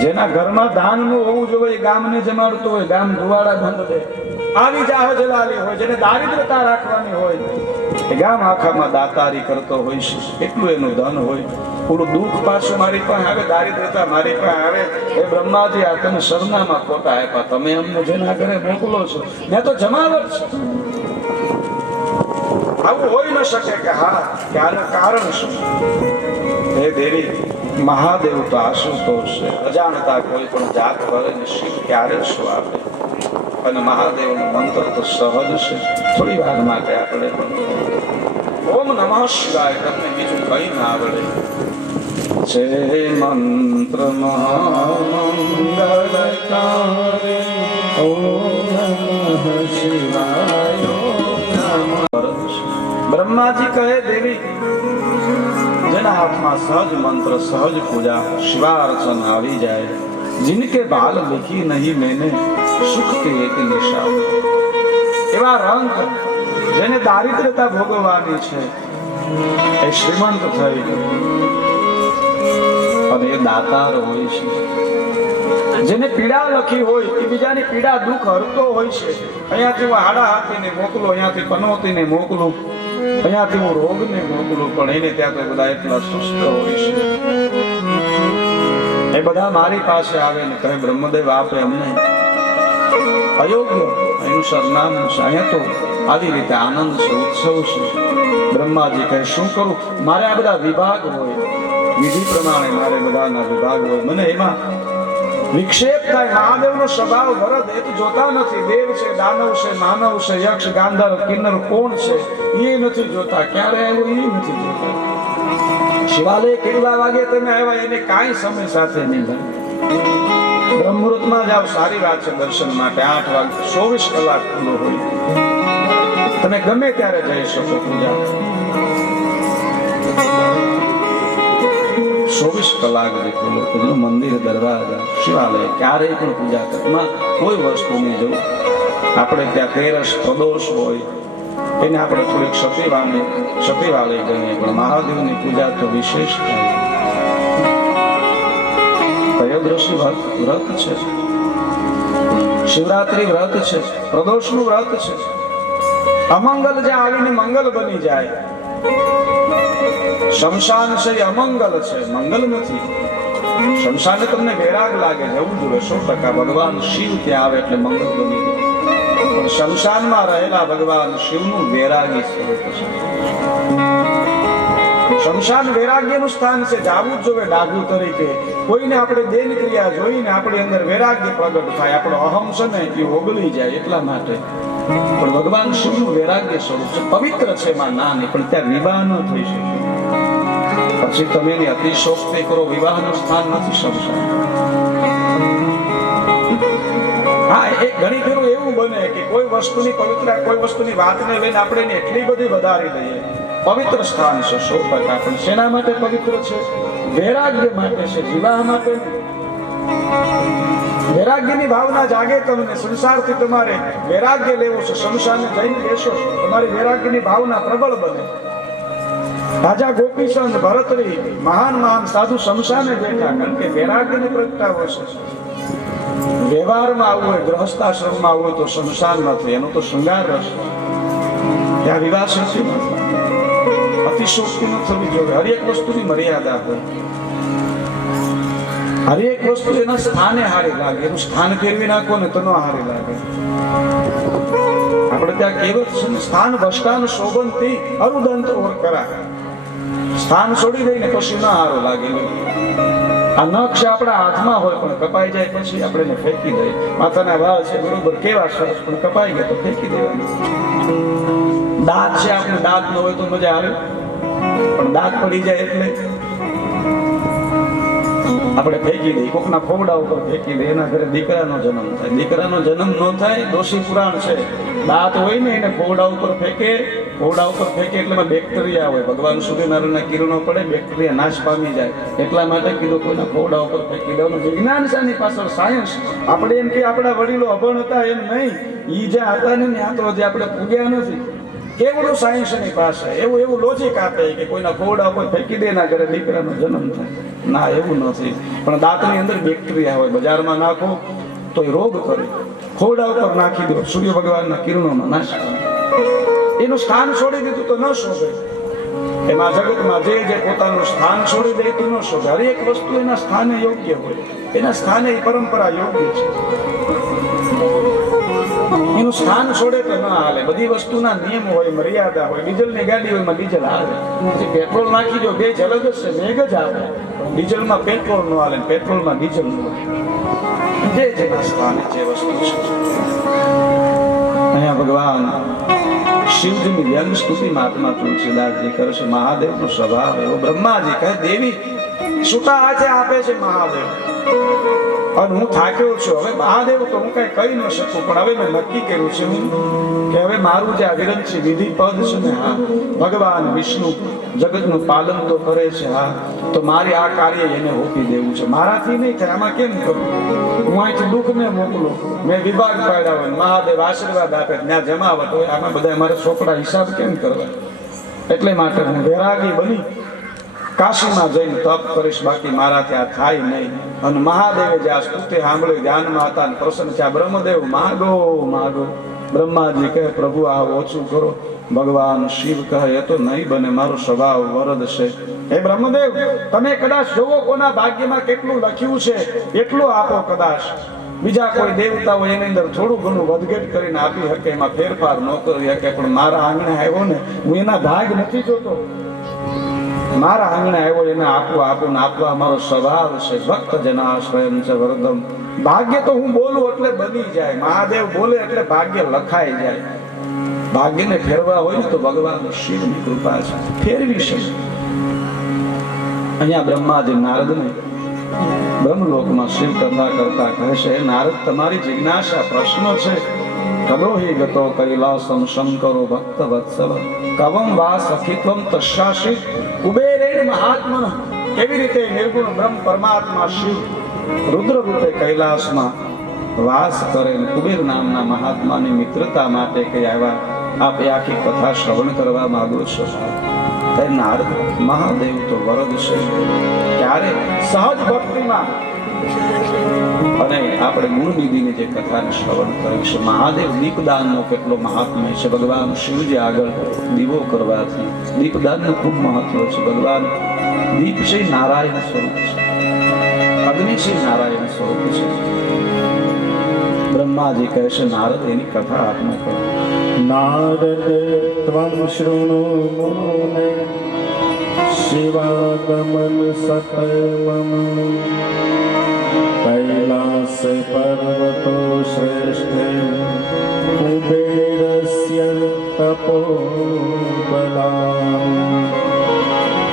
જેના ઘરમાં દાનનું હોવું જોઈએ, ગામને જમાડતો હોય, ગામ ધુવાડા બંધ દે, આવી જાહો જલાલી હોય, જેને દારિદ્રતા રાખવાની હોય, એ ગામ આખામાં દાતારી કરતો હોય છે. એટલું એનું ધન હોય. પૂરું દુઃખ પાછું મારી પાસે આવે, દારિદ્રતા મારી પાસે આવે, એ બ્રહ્માજી આ તમે સરનામાં ખોટા આપ્યા, તમે અમને જેના ઘરે મોકલો છો મેં તો જમાવટ છે. આવું હોઈ ન શકે કે હા, કે આનું કારણ શું? હે દેવી, મહાદેવ તો આશુતોષ છે. અજાણતા કોઈ પણ જાત કરે ને શિવ ક્યારે શું આપે? અને મહાદેવનો મંત્ર તો સહજ છે. થોડી વાર માટે આપણે ઓમ નમઃ શિવાય, તમને બીજું કઈ ના આવડે. છે મંત્ર મહામંગલકારી, ઓમ નમઃ શિવાય. બ્રહ્માજી કહે દેવી, જેના હાથમાં સહજ મંત્ર, સહજ પૂજા, શિવાર્ચન આવી જાય, जिनके बाल लिखी नहीं मैंने सुख के एक निशान. એવા રંગ જેને દારિદ્રતા ભોગવવાની છે, એ શ્રીમંત થઈ અને એ દાતાર હોય છે. જેને પીડા લખી હોય, એ બીજાની પીડા દુઃખ હરતો હોય છે. અહીંયાથી હું હાડા હાથીને મોકલું, અહીંયાથી પનોતીને મોકલું, અહીંયાથી હું રોગને મોકલું, પણ એને ત્યાં તો બધા એટલા સુસ્ત હોય છે. એ બધા મારી પાસે આવે ને કહે, બ્રહ્મદેવ આપે અમને અયોગ્ય, એનું સરનામું છે. અહીંયા તો આવી રીતે આનંદ છે, ઉત્સવ છે. બ્રહ્માજી કહે, શું કરું? મારે આ બધા વિભાગ હોય, વિધિ પ્રમાણે મારે બધાના વિભાગ હોય, મને એમાં વિક્ષેપ થાય. મહાદેવનો સ્વભાવ વરદ એ તો જોતા નથી. દેવ છે, દાનવ છે, માનવ છે, યક્ષ, ગાંધર્વ, કિન્નર કોણ છે એ નથી જોતા. ક્યારે આવ્યો એ નથી જોતા. શિવાલય કેટલા વાગે તમે આવ્યા એને કાંઈ સમય સાથે નહીં થાય. બ્રહ્મુહૂર્તમાં જાઓ, સારી વાત છે દર્શન માટે. 8 વાગે 24 કલાક ખુલ્લો હોય, તમે ગમે ત્યારે જઈ શકો પૂજા. 24 કલાક ખુલ્લું મંદિર, દરવાજા, શિવાલય, ક્યારેય પણ પૂજા કરવામાં કોઈ વસ્તુ નહીં જવું. આપણે ત્યાં તેરસ પ્રદોષ હોય, એને આપણે થોડીક સતીવાલય ગણીએ, પણ મહાદેવની પૂજા તો વિશેષ થાય. ત્રયોદશી વ્રત છે, શિવરાત્રી વ્રત છે, પ્રદોષનું વ્રત છે. અમંગલ જ્યાં આવીને મંગલ બની જાય. શમશાન છે એ અમંગલ છે, મંગલ નથી. શમશાને તમને વૈરાગ લાગે, જવું જોઈએ 100%. ભગવાન શિવ ત્યાં આવે એટલે મંગલ બની જાય. પણ શમશાનમાં રહેલા ભગવાન શિવનું વૈરાગી સ્વરૂપ છે. શમશાન વૈરાગ્યનું સ્થાન છે, જાવું જ જોઈએ ડાઘુ તરીકે. કોઈને આપણે દેન ક્રિયા જોઈને આપણી અંદર વૈરાગ્ય પ્રગટ થાય, આપણો અહમ છે ને એ ઓગળી જાય, એટલા માટે. પણ ભગવાન શિવનું વૈરાગ્ય સ્વરૂપ છે, પવિત્ર છે, એમાં ના નહીં. પણ ત્યાં વિવાહ ન થઈ શકે. પછી તમે એની અતિશોક્તિ કરો, વિવાહનું સ્થાન નથી શમશાન. હા, એ ઘણી ફેરું એવું બને કે કોઈ વસ્તુની પવિત્ર, કોઈ વસ્તુની વાતને લઈને આપણે એને એટલી બધી વધારી દઈએ. પવિત્ર સ્થાન છે 100%. પણ શેના માટે પવિત્ર છે? વૈરાગ્ય માટે છે, વિવાહ માટે નહીં. વૈરાગ્યની ભાવના જાગે તમને, સંસારથી તમારે વૈરાગ્ય લેવો છે, શમશાને જઈને બેસો, તમારી વૈરાગ્યની ભાવના પ્રબળ બને. રાજા ગોપીચંદ ભરતરી મહાન મહાન સાધુ શમશાને બેઠા, કારણ કે વૈરાગ્યને પ્રગટાવો છે. વ્યવહારમાં આવવું હોય, ગૃહસ્થાશ્રમમાં આવવું હોય તો શમશાન નથી, એનો તો શૃંગાર રસ. ત્યાં વિવાહ શક્તિ નથી, અતિશોક્તિ ન થવી જોઈએ. હરેક વસ્તુની મર્યાદા હોય, હરેક વસ્તુ એના સ્થાને હારી લાગે. એનું સ્થાન ફેરવી નાખો ને તો ન હારી લાગે. આપણે ત્યાં કહેવત છે ને, સ્થાન ભષ્ટાન શોભનથી અરુદંત ઓર કરા. સ્થાન છોડી દઈને પછી ન હારું લાગે. આ નખ આપણા હાથમાં હોય પણ કપાઈ જાય પછી આપણે એને ફેંકી દઈએ. માથાના વાળ છે બરોબર કેવા સરસ, પણ કપાઈ ગયા તો ફેંકી દેવાનું. દાંત છે, આપણે દાંત ન હોય તો મજા આવે, પણ દાંત પડી જાય એટલે આપણે ફેંકી દઈએ. કોકના ખોબડા ઉપર ફેંકી દઈએ. એના ઘરે દીકરાનો જન્મ થાય, દીકરાનો જન્મ ન થાય, દોષી પુરાણ છે. દાંત હોય ને એને ખોબડા ઉપર ફેંકે, ખોબડા ઉપર ફેંકે એટલે બેક્ટેરિયા હોય. ભગવાન સૂર્યનારાયણના કિરણો પડે, બેક્ટેરિયા નાશ પામી જાય. એટલા માટે કીધું કોઈના ખોબડા ઉપર ફેંકી દેવાનું. વિજ્ઞાન છે આની પાછળ, સાયન્સ. આપણે એમ કે આપણા વડીલો અભણ હતા એમ નહીં, ઈ જ્યાં હતા ને ત્યાં તો હજી આપણે પૂગ્યા નથી. કેવડું સાયન્સ એની પાસે, એવું લોજિક આપે કે કોઈના ખોબડા ઉપર ફેંકી દે ના ઘરે દીકરાનો જન્મ થાય. ના, એવું નથી. પણ દાંતની અંદર બેક્ટેરિયા હોય, બજારમાં નાખો તો એ રોગ કરે. ખોબડા ઉપર નાખી દો, સૂર્ય ભગવાનના કિરણોમાં નાશ કરે. એનું સ્થાન છોડી દીધું તો ન શોભે. એમાં જગતમાં જે પોતાનું સ્થાન છોડી દે તો ન શોભે. હરેક વસ્તુ એના સ્થાને યોગ્ય હોય, એના સ્થાને એ પરંપરા યોગ્ય છે. એનું સ્થાન છોડે તો ન હાલે. બધી વસ્તુના નિયમ હોય, મર્યાદા હોય. ડીઝલની ગાડી હોય એમાં ડીઝલ આવે, પેટ્રોલ નાખી દો બે જલદ જ છે, વેગ જ આવે. ડીઝલમાં પેટ્રોલ ન હાલે, પેટ્રોલમાં ડીઝલ ન હાલે. જે જેના સ્થાને જે વસ્તુ છે. અહીંયા ભગવાન શિવજીની વ્યંગ સ્તુતિ મહાત્મા તુલસીદાસજી કરે છે. મહાદેવનો સ્વભાવ એવો. બ્રહ્માજી કહે દેવી છૂટા હાથે આપે છે મહાદેવ, અને હું થાક્યો છું. હવે મહાદેવ તો હું કઈ કહી ન શકું, પણ હવે મેં નક્કી કર્યું છે કે હવે મારું જે વિરંચી વિધિ પદ છે ને, હા ભગવાન વિષ્ણુ જગતનું પાલન તો કરે છે, હા તો મારી આ કાર્ય એને હોપી દેવું છે. મારાથી નહીં થાય, આમાં કેમ કરું? હું અહીંથી દુઃખને મોકલું, મેં વિભાગ પાડ્યા હોય, મહાદેવ આશીર્વાદ આપે, ત્યાં જમાવટ હોય, આમાં બધા મારે છોકરા હિસાબ કેમ કરવા? એટલે માટે હું વૈરાગી બની કાશીમાં જઈને તપ કરીશ, બાકી મારાથી આ થાય નહીં. અને મહાદેવે જે આ સ્તુતિ સાંભળી, ધ્યાનમાં હતા અને પ્રસન્ન છે. બ્રહ્મદેવ માગો માગો. બ્રહ્માજી કહે પ્રભુ આ ઓછું કરો. ભગવાન શિવ કહે એ તો નહીં બને, મારો સ્વભાવ વરદ છે. હે બ્રહ્મદેવ, તમે કદાચ જોવો કોના ભાગ્યમાં કેટલું લખ્યું છે એટલું આપો. કદાચ બીજા કોઈ દેવતા હોય એની અંદર થોડું ઘણું વધઘટ કરીને આપી શકે, એમાં ફેરફાર ન કરી શકે. પણ મારા આંગણે આવ્યો ને, હું એના ભાગ નથી જોતો. મારા આંગણે આવ્યો એને આપવું ને આપવા મારો સ્વભાવ છે. ભક્ત જનાશ્રયમ છે વરદમ. ભાગ્ય તો હું બોલું એટલે બની જાય. મહાદેવ બોલે એટલે ભાગ્ય લખાઈ જાય. ભાગ્યને ફેરવા હોય ને તો ભગવાન શિવની કૃપા છે, ફેરવી શકે. અહીંયા બ્રહ્માજી નારદને બ્રહ્મલોકમાં શિવ કથા કરતા કહે છે, નારદ તમારી જિજ્ઞાસા પ્રશ્ન છે. કદો હિ ગતો કૈલાસમ શંકરો ભક્ત વત્સલ કવમ વા સખિત્વમ તસ્યાશિ કુબેરેણ મહાત્મન. કેવી રીતે નિર્ગુણ બ્રહ્મ પરમાત્મા શિવ રુદ્ર રૂપે કૈલાસમાં વાસ કરે, કુબેર નામના મહાત્માની મિત્રતા માટે કઈ આવ્યા. આપ એ આખી કથા શ્રવણ કરવા માંગો છો. નારદ મહાદેવ તો વરદ છે. ત્યારે સહજ ભક્તિમાં અને આપણે ગુણ નિધિની જે કથાને શ્રવણ કર્યું છે. મહાદેવ દીપદાનનો કેટલો મહાત્મય છે. ભગવાન શિવજી આગળ દીવો કરવાથી દીપદાનનું ખૂબ મહત્વ છે. ભગવાન દીપ છે નારાયણ સ્વરૂપ છે, અગ્નિ છે નારાયણ સ્વરૂપ છે. બ્રહ્માજી કહે છે નારદ એની કથા આપને કરો. નારદ ત્વં શૃણુ મુને શિવાગમન સતમમ कैलास पर्वतो श्रेष्ठे कुबेरस्य तपोबलाम्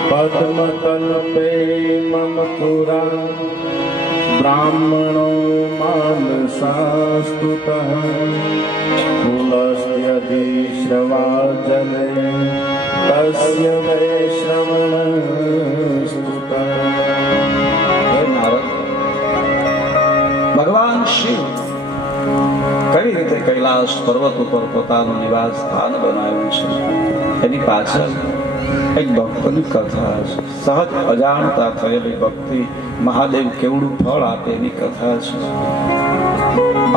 पद्मकल्पे मम पुरा ब्राह्मणो मानसास्तुतः कुलस्यधिश्रवा जले तस्य वैश्रवणस्तुतः. ભગવાન શિવ કઈ રીતે કૈલાસ પર્વત ઉપર પોતાનું નિવાસ સ્થાન બનાવ્યું છે એની પાછળ એક ભક્તની કથા છે. સહજ અજાણતા થયેલી ભક્તિ મહાદેવ કેવડું ફળ આપે એની કથા છે.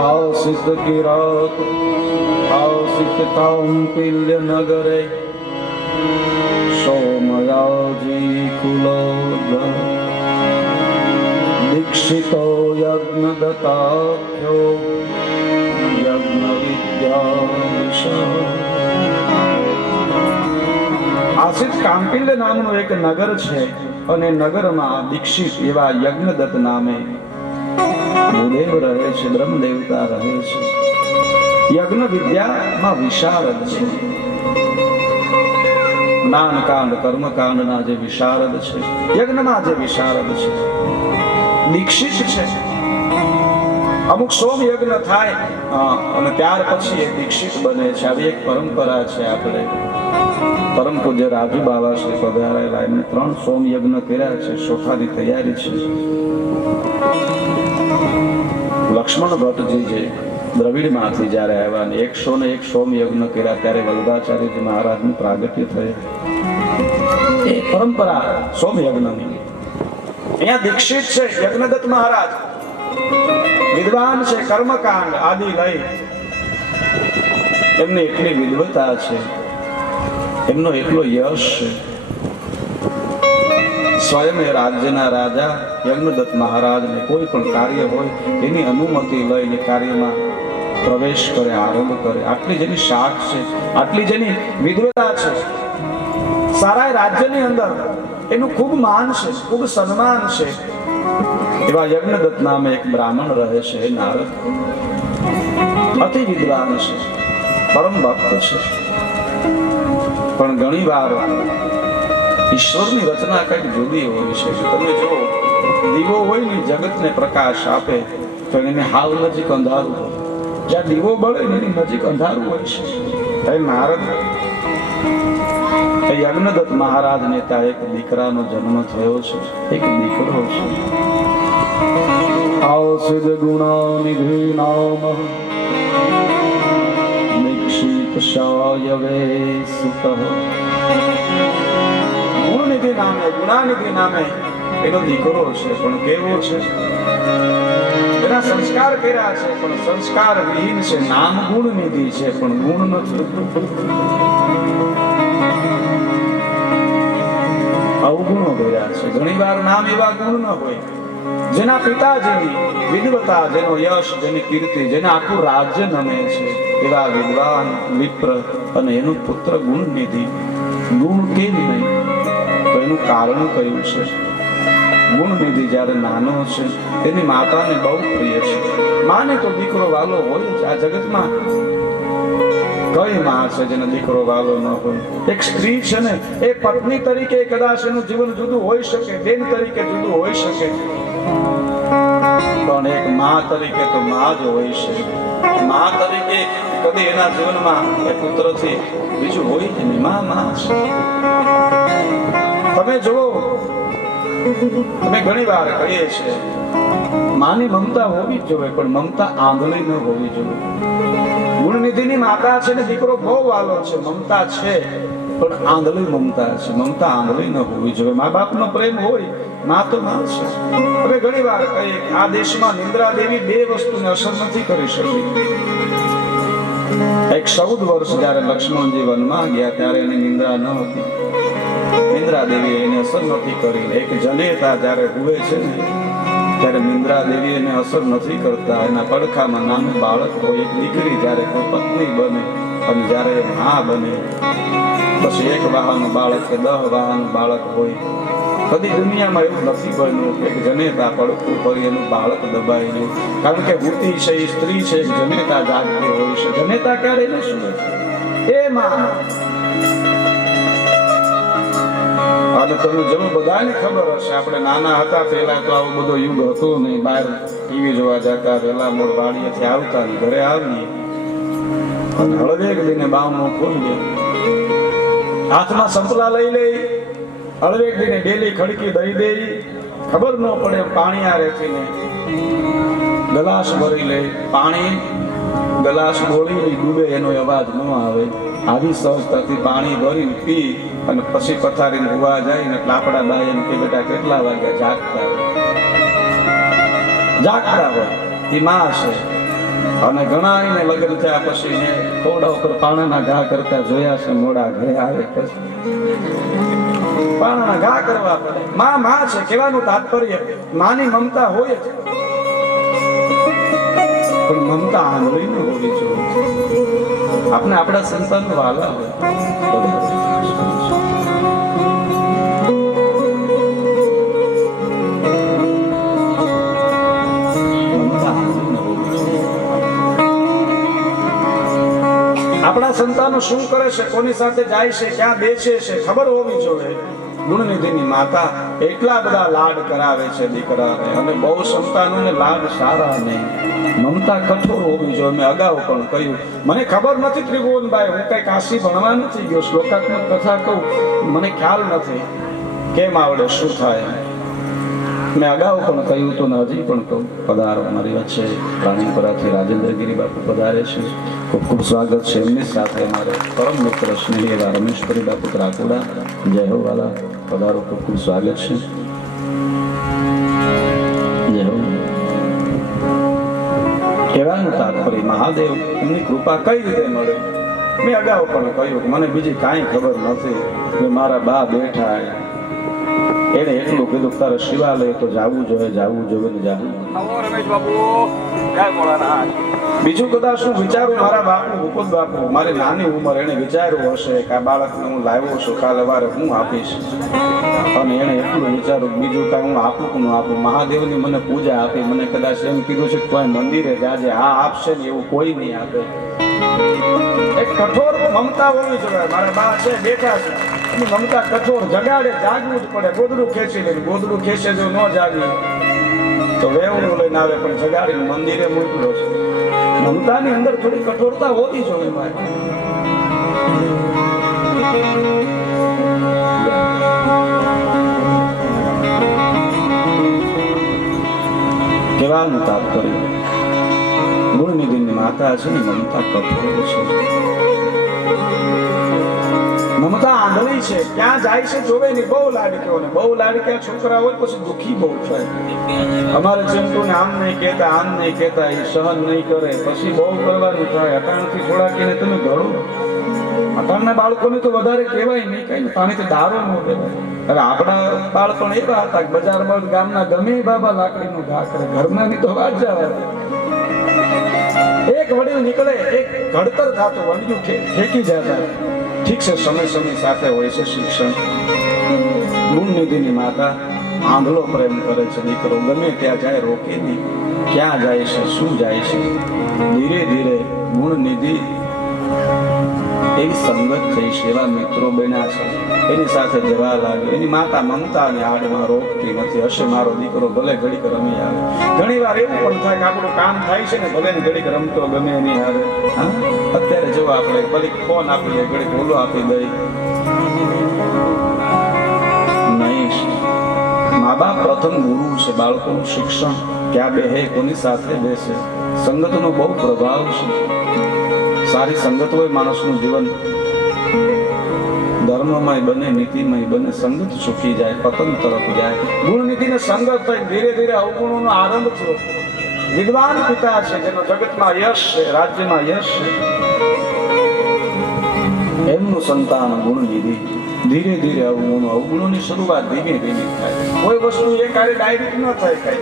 આસિત કિરાત આસિત કાંપિલ્ય નગરે સોમયાજી કુલોદ દીક્ષિતો યજ્ઞ દત્તાખ્યો યજ્ઞ વિદ્યા. આસિત કાંપિલ્ય નામનું એક નગર છે અને નગરમાં દીક્ષિત એવા યજ્ઞદત્ત નામે ભૂદેવ રહે છે, બ્રહ્મ દેવતા રહે છે. યજ્ઞ વિદ્યામાં વિશારદ છે. જ્ઞાનકાંડ કર્મકાંડના જે વિશારદ છે, યજ્ઞના જે વિશારદ છે, દીક્ષિત છે. અમુક સોમ યજ્ઞ થાય અને ત્યાર પછી એ દીક્ષિત બને છે. આવી એક પરંપરા છે. આપણે પરમ પૂજ્ય રાજુ બાબા શ્રી પધારેલા એમને 3 સોમ યજ્ઞ કર્યા છે. ચોથાની તૈયારી છે. લક્ષ્મણ ભટ્ટજી જે દ્રવિડમાંથી જ્યારે આવ્યા ને 101 સોમ યજ્ઞ કર્યા ત્યારે વલ્લભાચાર્યજી મહારાજનું પ્રાગટ્ય થયું. એ પરંપરા સોમ યજ્ઞની. અહીંયા દીક્ષિત છે યજ્ઞદત્ત મહારાજ, વિદ્વાન છે, કર્મકાંડ આદિ લઈ એમની એટલી વિદ્વતા છે, એમનો એટલો યશ છે. સ્વયં એ રાજ્યના રાજા યજ્ઞદત્ત મહારાજને કોઈ પણ કાર્ય હોય એની અનુમતિ લઈને કાર્યમાં પ્રવેશ કરે, આરંભ કરે. આટલી જેની શાખ છે, આટલી જેની વિદ્વતા છે, સારા રાજ્યની અંદર એનું ખૂબ માન છે, ખૂબ સન્માન છે. એવા યજ્ઞદત્ત નામે એક બ્રાહ્મણ રહે છે, નારદ. અતિ વિદ્વાન છે, પરમ ભક્ત છે. પણ ઘણી વાર ઈશ્વરની રચના કંઈક જુદી હોય છે. તમે જો દીવો હોય ને જગતને પ્રકાશ આપે તો એને હાવ નજીક અંધારું હોય. જ્યાં દીવો બળે ને એની નજીક અંધારું હોય છે. એ નારદ એ યજ્ઞદત્ત મહારાજને ત્યાં એક દીકરાનો જન્મ થયો છે, એક દીકરો છે. આસિદ ગુણાનિધિ નામ દીક્ષિત શાયવે સુતઃ. ગુણનિધિ નામે, ગુણાનિધિ નામે એનો દીકરો છે. પણ કેવો છે? એના સંસ્કાર કર્યા છે પણ સંસ્કાર વિહીન છે. નામ ગુણનિધિ છે પણ ગુણ નથી. અવગુણો કર્યા છે. ઘણી વાર નામ એવા ગુણ ન હોય જેના પિતાજીની વિદ્વતા, જેનો યશ, જેની કીર્તિ, જેને આખું રાજ્ય નમે છે. એવા વિદ્વાન વિપ્ર અને એનું પુત્ર ગુણનિધિ. ગુણ કેમ નહીં? તો એનું કારણ કયું છે? ગુણનિધિ જ્યારે નાનો છે એની માતાને બહુ પ્રિય છે. માને તો દીકરો વાલો હોય જ. આ જગતમાં કઈ માં છે જેને દીકરો વાલો ન હોય? એક સ્ત્રી છે ને, એ પત્ની તરીકે કદાચ એનું જીવન જુદું હોઈ શકે, બેન તરીકે જુદું હોઈ શકે, પણ એક માં તરીકે તો માં જ હોય છે. માં તરીકે કદી એના જીવનમાં એ પુત્રથી બીજું હોય જ નહીં. માં છે. તમે જુઓ, અમે ઘણી વાર કહીએ છીએ માની મમતા હોવી જ જોઈએ, પણ મમતા આંધળી ન હોવી જોઈએ. ગુણનિધિની માતા છે ને દીકરો બહુ વાલો છે, મમતા છે પણ આંધળી મમતા છે. મમતા આંધળી ન હોવી જોઈએ. મા બાપનો પ્રેમ હોય, માં તો માં છે. હવે ઘણી વાર કહીએ આ દેશમાં નિંદ્રા દેવી 2 વસ્તુને અસર નથી કરી શકી. એક 14 વર્ષ જ્યારે લક્ષ્મણજી વનમાં ગયા ત્યારે એને નિંદ્રા ન હતી. નિંદ્રા દેવી એને અસર નથી કરી. એક જનેતા જ્યારે હુએ છે ને ત્યારે નિંદ્રા દેવી એને અસર નથી કરતા. એના પડખામાં નાનું બાળક હોય, એક દીકરી જ્યારે કોઈ પત્ની બને અને જ્યારે મા બને, પછી 1 વાહાનું બાળક કે 10 વાહાનું બાળક હોય, કદી દુનિયામાં એવું નથી બન્યું કે જનેતા પડખું કરી એનું બાળક દબાઈ ગયું. કારણ કે હુતી છે, એ સ્ત્રી છે, જનેતા જાગતી હોય છે. જનેતા ક્યારે એને શું એ માં. અને તમે જેવું બધાને ખબર હશે, આપણે નાના હતા પહેલા તો આવો બધો યુગ હતો નહીં. બહાર ટીવી જોવા જતા, પહેલા મોડ વાડીએથી આવતા, ઘરે આવીએ અને હળવેક દઈને બાવનો ખોલીએ, હાથમાં સંપલા લઈ લઈ, હળવેક દઈને ડેલી ખડકી દઈ દઈ, ખબર ન પડે પાણી આ રેતી ને ગલાસ ભરી લે, પાણી ગલાસ બોળી ડૂબે એનો અવાજ ન આવે, આવી સહજતાથી પાણી ભરી પી અને પછી પથારીને ઉવા જાય ને લાપડા બાય એમ કે બેટા કેટલા વાગ્યા? જાગતા હોય એ માં છે. અને ઘણા એને લગ્ન થયા પછી મેં થોડા ઉપર પાણાના ઘા કરતા જોયા છે. મોડા ઘરે આવે પછી પાણાના ઘા કરવા પડે. માં છે કહેવાનું તાત્પર્ય માની મમતા હોય જ, પણ મમતા આંધળી ન હોવી જોઈએ. આપણે આપણા સંતાન વાલા હોય આપણા સંતાનો શું કરે છે, કોની સાથે જાય છે, ક્યાં બેસે છે, ખબર હોવી જોઈએ. ગુણનિધિની માતા એટલા બધા લાડ કરાવે છે દીકરાને, અને બહુ સંતાનોને લાડ સારા નહીં, મમતા કઠોર હોવી જોઈએ. મેં અગાઉ પણ કહ્યું, મને ખબર નથી ત્રિભુવનભાઈ, હું કઈ કાશી ભણવા નથી ગયો, શ્લોકાત્મક કથા કહું મને ખ્યાલ નથી, કેમ આવડે, શું થાય. મેં અગાઉ પણ કહ્યું તો હજી પણ કહું, પધારો મારી વચ્ચે રાણીપરાથી રાજેન્દ્રગીરી બાપુ પધારે છે. ખૂબ ખૂબ સ્વાગત છે એમની સાથે મારે પરમ મિત્ર સ્નેહી એવા રમેશપુરી બાપુ ત્રાકુડા, જય હો વાલા, પધારો, ખૂબ ખૂબ સ્વાગત છે. જય હો. કહેવાનું તાત્પર્ય મહાદેવ એમની કૃપા કઈ રીતે મળે. મેં અગાઉ પણ કહ્યું મને બીજી કાંઈ ખબર નથી. કે મારા બા બેઠા એને એટલું કીધું તારે શિવાલય તો જાવું જોઈએ ને જાવું. બીજું કદાચ શું વિચારું, મારા બાપુ ભૂપત બાપુ મારી નાની ઉંમર એને વિચાર્યું હશે કે આ બાળકને હું લાવ્યો છું, કાલે વારે હું આપીશ, અને એને એટલું વિચારું બીજું કાંઈ હું આપું કે ન આપું. મહાદેવની મને પૂજા આપી, મને કદાચ એમ કીધું છે કે કોઈ મંદિરે જાજે, હા આપશે ને એવું કોઈ નહીં આપે. એક કઠોર મમતા હોવી જોઈએ. મારા બા છે બેઠા છે, મમતા કઠોર, જગાડે જાગવું જ પડે. ગોદડું ખેંચી લે, ગોદડું ખેંચે જો ન જાગે તો વેવણું લઈને આવે, પણ જગાડીને મંદિરે મોકલો છે. મમતાની અંદર થોડી કઠોરતા હોવી જોઈએ. કહેવાનું તાત્પર્ય ગુણનિધિની માતા છે ને મમતા કઠોર છે, મમતા આંધળી છે. ક્યાં જાય છે જોવે નહીં. બહુ લાડક્યો ને બહુ લાડક્યા છોકરા હોય પછી દુઃખી બહુ થાય. અમારે ચંટુને આમ નહીં કહેતા એ સહન નહીં કરે, પછી બહુ કરવાનું થાય. અટાણથી થોડાક એને તમે ઘડો. અટાણના બાળકોને તો વધારે કહેવાય નહીં કઈ, પાણીથી દારૂ ન કહેવાય. હવે આપણા બાળપણ એવા હતા કે બજારમાં ગામના ગમે બાબા લાકડીનો ઘા કરે, ઘરનાની તો વાત જવા. એક વડીલ નીકળે, એક ઘડતર થતું, વંડિયું ઠેકી જતા. ઠીક છે, સમય સાથે હોય છે શિક્ષણ. ગુણનિધિની માતા આંધળો પ્રેમ કરે છે. દીકરો ગમે ત્યાં જાય રોકે નહીં, ક્યાં જાય છે, શું જાય છે. ધીરે ધીરે ગુણનિધિ એવી સંગત થઈ છે, એવા મિત્રો બન્યા છે, એની સાથે જવા લાગે. એની માતા મમતાની આડમાં રોકતી નથી. હશે મારો દીકરો ભલે ઘડીક રમી આવે. ઘણી વાર એવું પણ થાય કે આપણું કામ થાય છે ને, ભલે ને ઘડીક રમતો ગમે નહીં આવે. અત્યારે જો આપણે ઘડીક ફોન આપી દઈએ, ઘડીક ઓલો આપી દઈએ નહીં. મા બાપ પ્રથમ ગુરુ છે. બાળકોનું શિક્ષણ ક્યાં બેહે, કોની સાથે બેસે, સંગતનો બહુ પ્રભાવ છે. સારી સંગત હોય માણસનું જીવન ધર્મમય બને, નીતિમય બને. સંગત સુખી જાય, પતન તરફ જાય. ગુણનિધિને સંગત થઈ ધીરે ધીરે અવગુણોનો આરંભ થયો. વિદ્વાન પિતા છે, જેનો જગતમાં યશ છે, રાજ્યમાં યશ છે, એમનું સંતાન ગુણનિધિ. ધીરે ધીરે અવગુણોની શરૂઆત ધીમે ધીમે થાય. કોઈ વસ્તુ એકારે ડાયરેક્ટ ન થાય. કઈ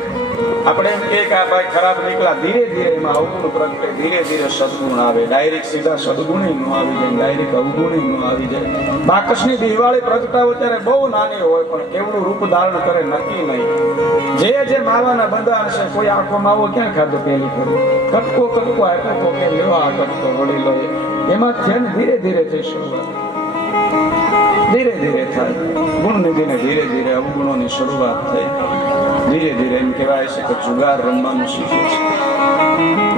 આપણે એમ કે આ ભાઈ ખરાબ નીકળ્યા, ધીરે ધીરે એમાં અવગુણ પ્રગટે, ધીરે ધીરે સદગુણ આવે. ડાયરેક્ટ સીધા સદગુણ ન આવી જાય, ડાયરેક્ટ અવગુણ ન આવી જાય. બાકસની દિવાળી પ્રગટાવો ત્યારે બહુ નાની હોય, પણ કેવડું રૂપ ધારણ કરે નક્કી નહીં. જે માવાના બંધાણ છે, કોઈ આખો માવો ક્યાં ખાધો પેલી કરી, કટકો આપ્યો તો કે લેવો આ કટકો વળી લો, એમાં છે ને ધીરે ધીરે થઈ શરૂઆત. ધીરે ધીરે થાય. ગુણનિધિને ધીરે ધીરે અવગુણોની શરૂઆત થઈ. ધીરે ધીરે એમ કહેવાય છે કે જુગાર રમવાનું શીખે છે.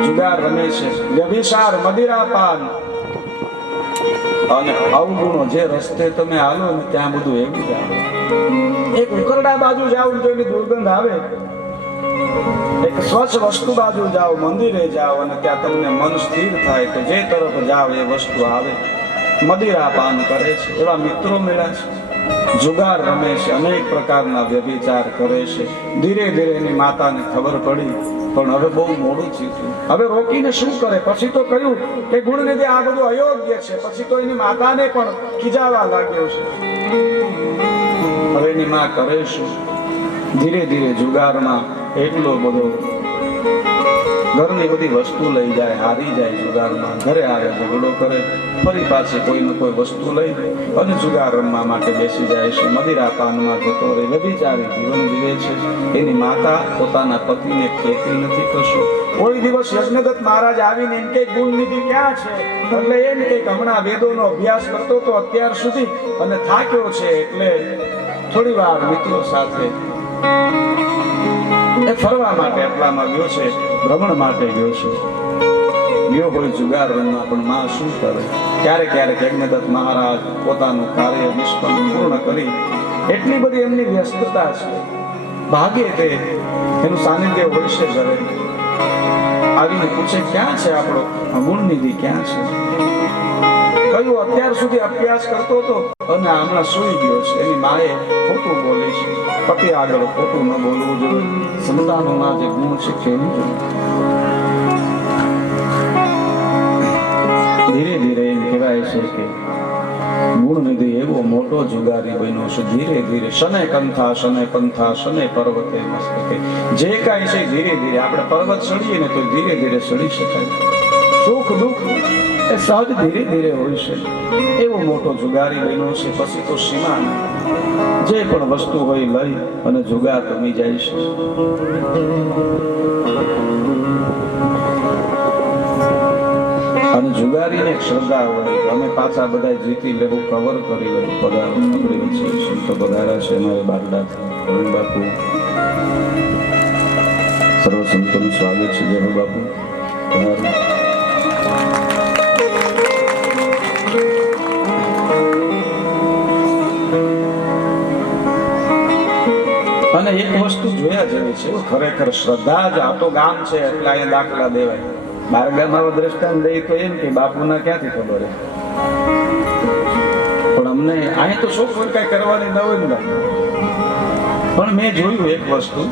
જુગાર રમે છે, વ્યભિચાર, મદિરાપાન અને અવગુણો. જે રસ્તે તમે હાલો ને ત્યાં બધું એવું જ આવે. એક ઉકરડા બાજુ જાવ તો એની દુર્ગંધ આવે, એક સ્વચ્છ વસ્તુ બાજુ જાઓ, મંદિરે જાઓ અને ત્યાં તમને મન સ્થિર થાય તો જે તરફ જાઓ એ વસ્તુ આવે. મદિરા પાન કરે છે એવા મિત્રો મળ્યા છે, જુગાર રમે છે, અનેક પ્રકારના વ્યભિચાર કરે છે. ધીરે ધીરે એની માતાને ખબર પડી, પણ હવે બહુ મોડું થયું. હવે રોકીને શું કરે? પછી તો કહ્યું કે ગુણનિધિ આ બધું અયોગ્ય છે. પછી તો એની માતાને પણ ખીજાવા લાગ્યો છે. હવે એની માં કરે શું? ધીરે ધીરે જુગારમાં એટલો બધો ઘરની બધી વસ્તુ લઈ જાય, હારી જાય જુગારમાં, ઘરે આવે ઝઘડો કરે, ફરી પાછી કોઈ ને કોઈ વસ્તુ લઈ અને જુગાર રમવા માટે બેસી જાય છે. મદિરા પાનમાં જતો રહે, વ્યભિચારી જીવન જીવે છે. એની માતા પોતાના પતિને કહેતી નથી કશું. કોઈ દિવસ યજ્ઞદત્ત મહારાજ આવીને એમ કે ગુણનિધિ ક્યાં છે? એટલે એમ કે હમણાં વેદોનો અભ્યાસ કરતો તો અત્યાર સુધી અને થાક્યો છે, એટલે થોડી વાર મિત્રો સાથે એ ફરવા માટે એટલામાં ગયો છે, ભ્રમણ માટે ગયો છે. ગયો હોય જુગાર રમવા, પણ માં શું કરે? ક્યારેક ક્યારેક યજ્ઞદત્ત મહારાજ પોતાનું કાર્ય નિષ્પન્ન પૂર્ણ કરી, એટલી બધી એમની વ્યસ્તતા છે, ભાગે તે એનું સાનિધ્ય હોય છે ઘરે. આવીને પૂછે ક્યાં છે આપણો ગુણનિધિ, ક્યાં છે? કયું અત્યાર સુધી અભ્યાસ કરતો હતો અને હમણાં સૂઈ ગયો છે. એની માએ ખોટું બોલે છે. પતિ આગળ ખોટું ન બોલવું જોઈએ. સંતાનોમાં જે ગુણ છે કેવું જોઈએ. ધીરે ધીરે એમ કહેવાય છે કે ગુણનિધિ એવો મોટો જુગારી બન્યો છે. ધીરે ધીરે શને કંથા શને પંથા શને પર્વતે મસ્તકે, જે કાંઈ છે ધીરે ધીરે. આપણે પર્વત ચડીએ ને તો ધીરે ધીરે ચડી શકાય. સુખ દુઃખ એ સહજ ધીરે ધીરે હોય છે. એવો મોટો જુગારી બન્યો છે. પછી તો સીમા જે પણ વસ્તુ હોય લઈ અને જુગાર રમી જાય છે. અને જુગારીને એક શ્રદ્ધા હોય, અમે પાછા બધા જીતી લેવું, કવર કરી લેવું. પધારો આપણી વચ્ચે સંતો પધાર્યા છે. અમારે બારડાથી અરુણ બાપુ, સર્વ સંતોનું સ્વાગત છે. જય હો બાપુ, પધારો. અને એક વસ્તુ જોયા જેવી છે, ખરેખર શ્રદ્ધા જ. આ તો ગામ છે એટલે અહીંયા દાખલા દેવાય. બાર ગામમાં દ્રષ્ટાંત દઈ તો એમ કે બાપુના ક્યાંથી ખબર? પણ અમને અહીંયા તો શું કઈ કરવાની ન હોય ને. પણ મેં જોયું એક વસ્તુ,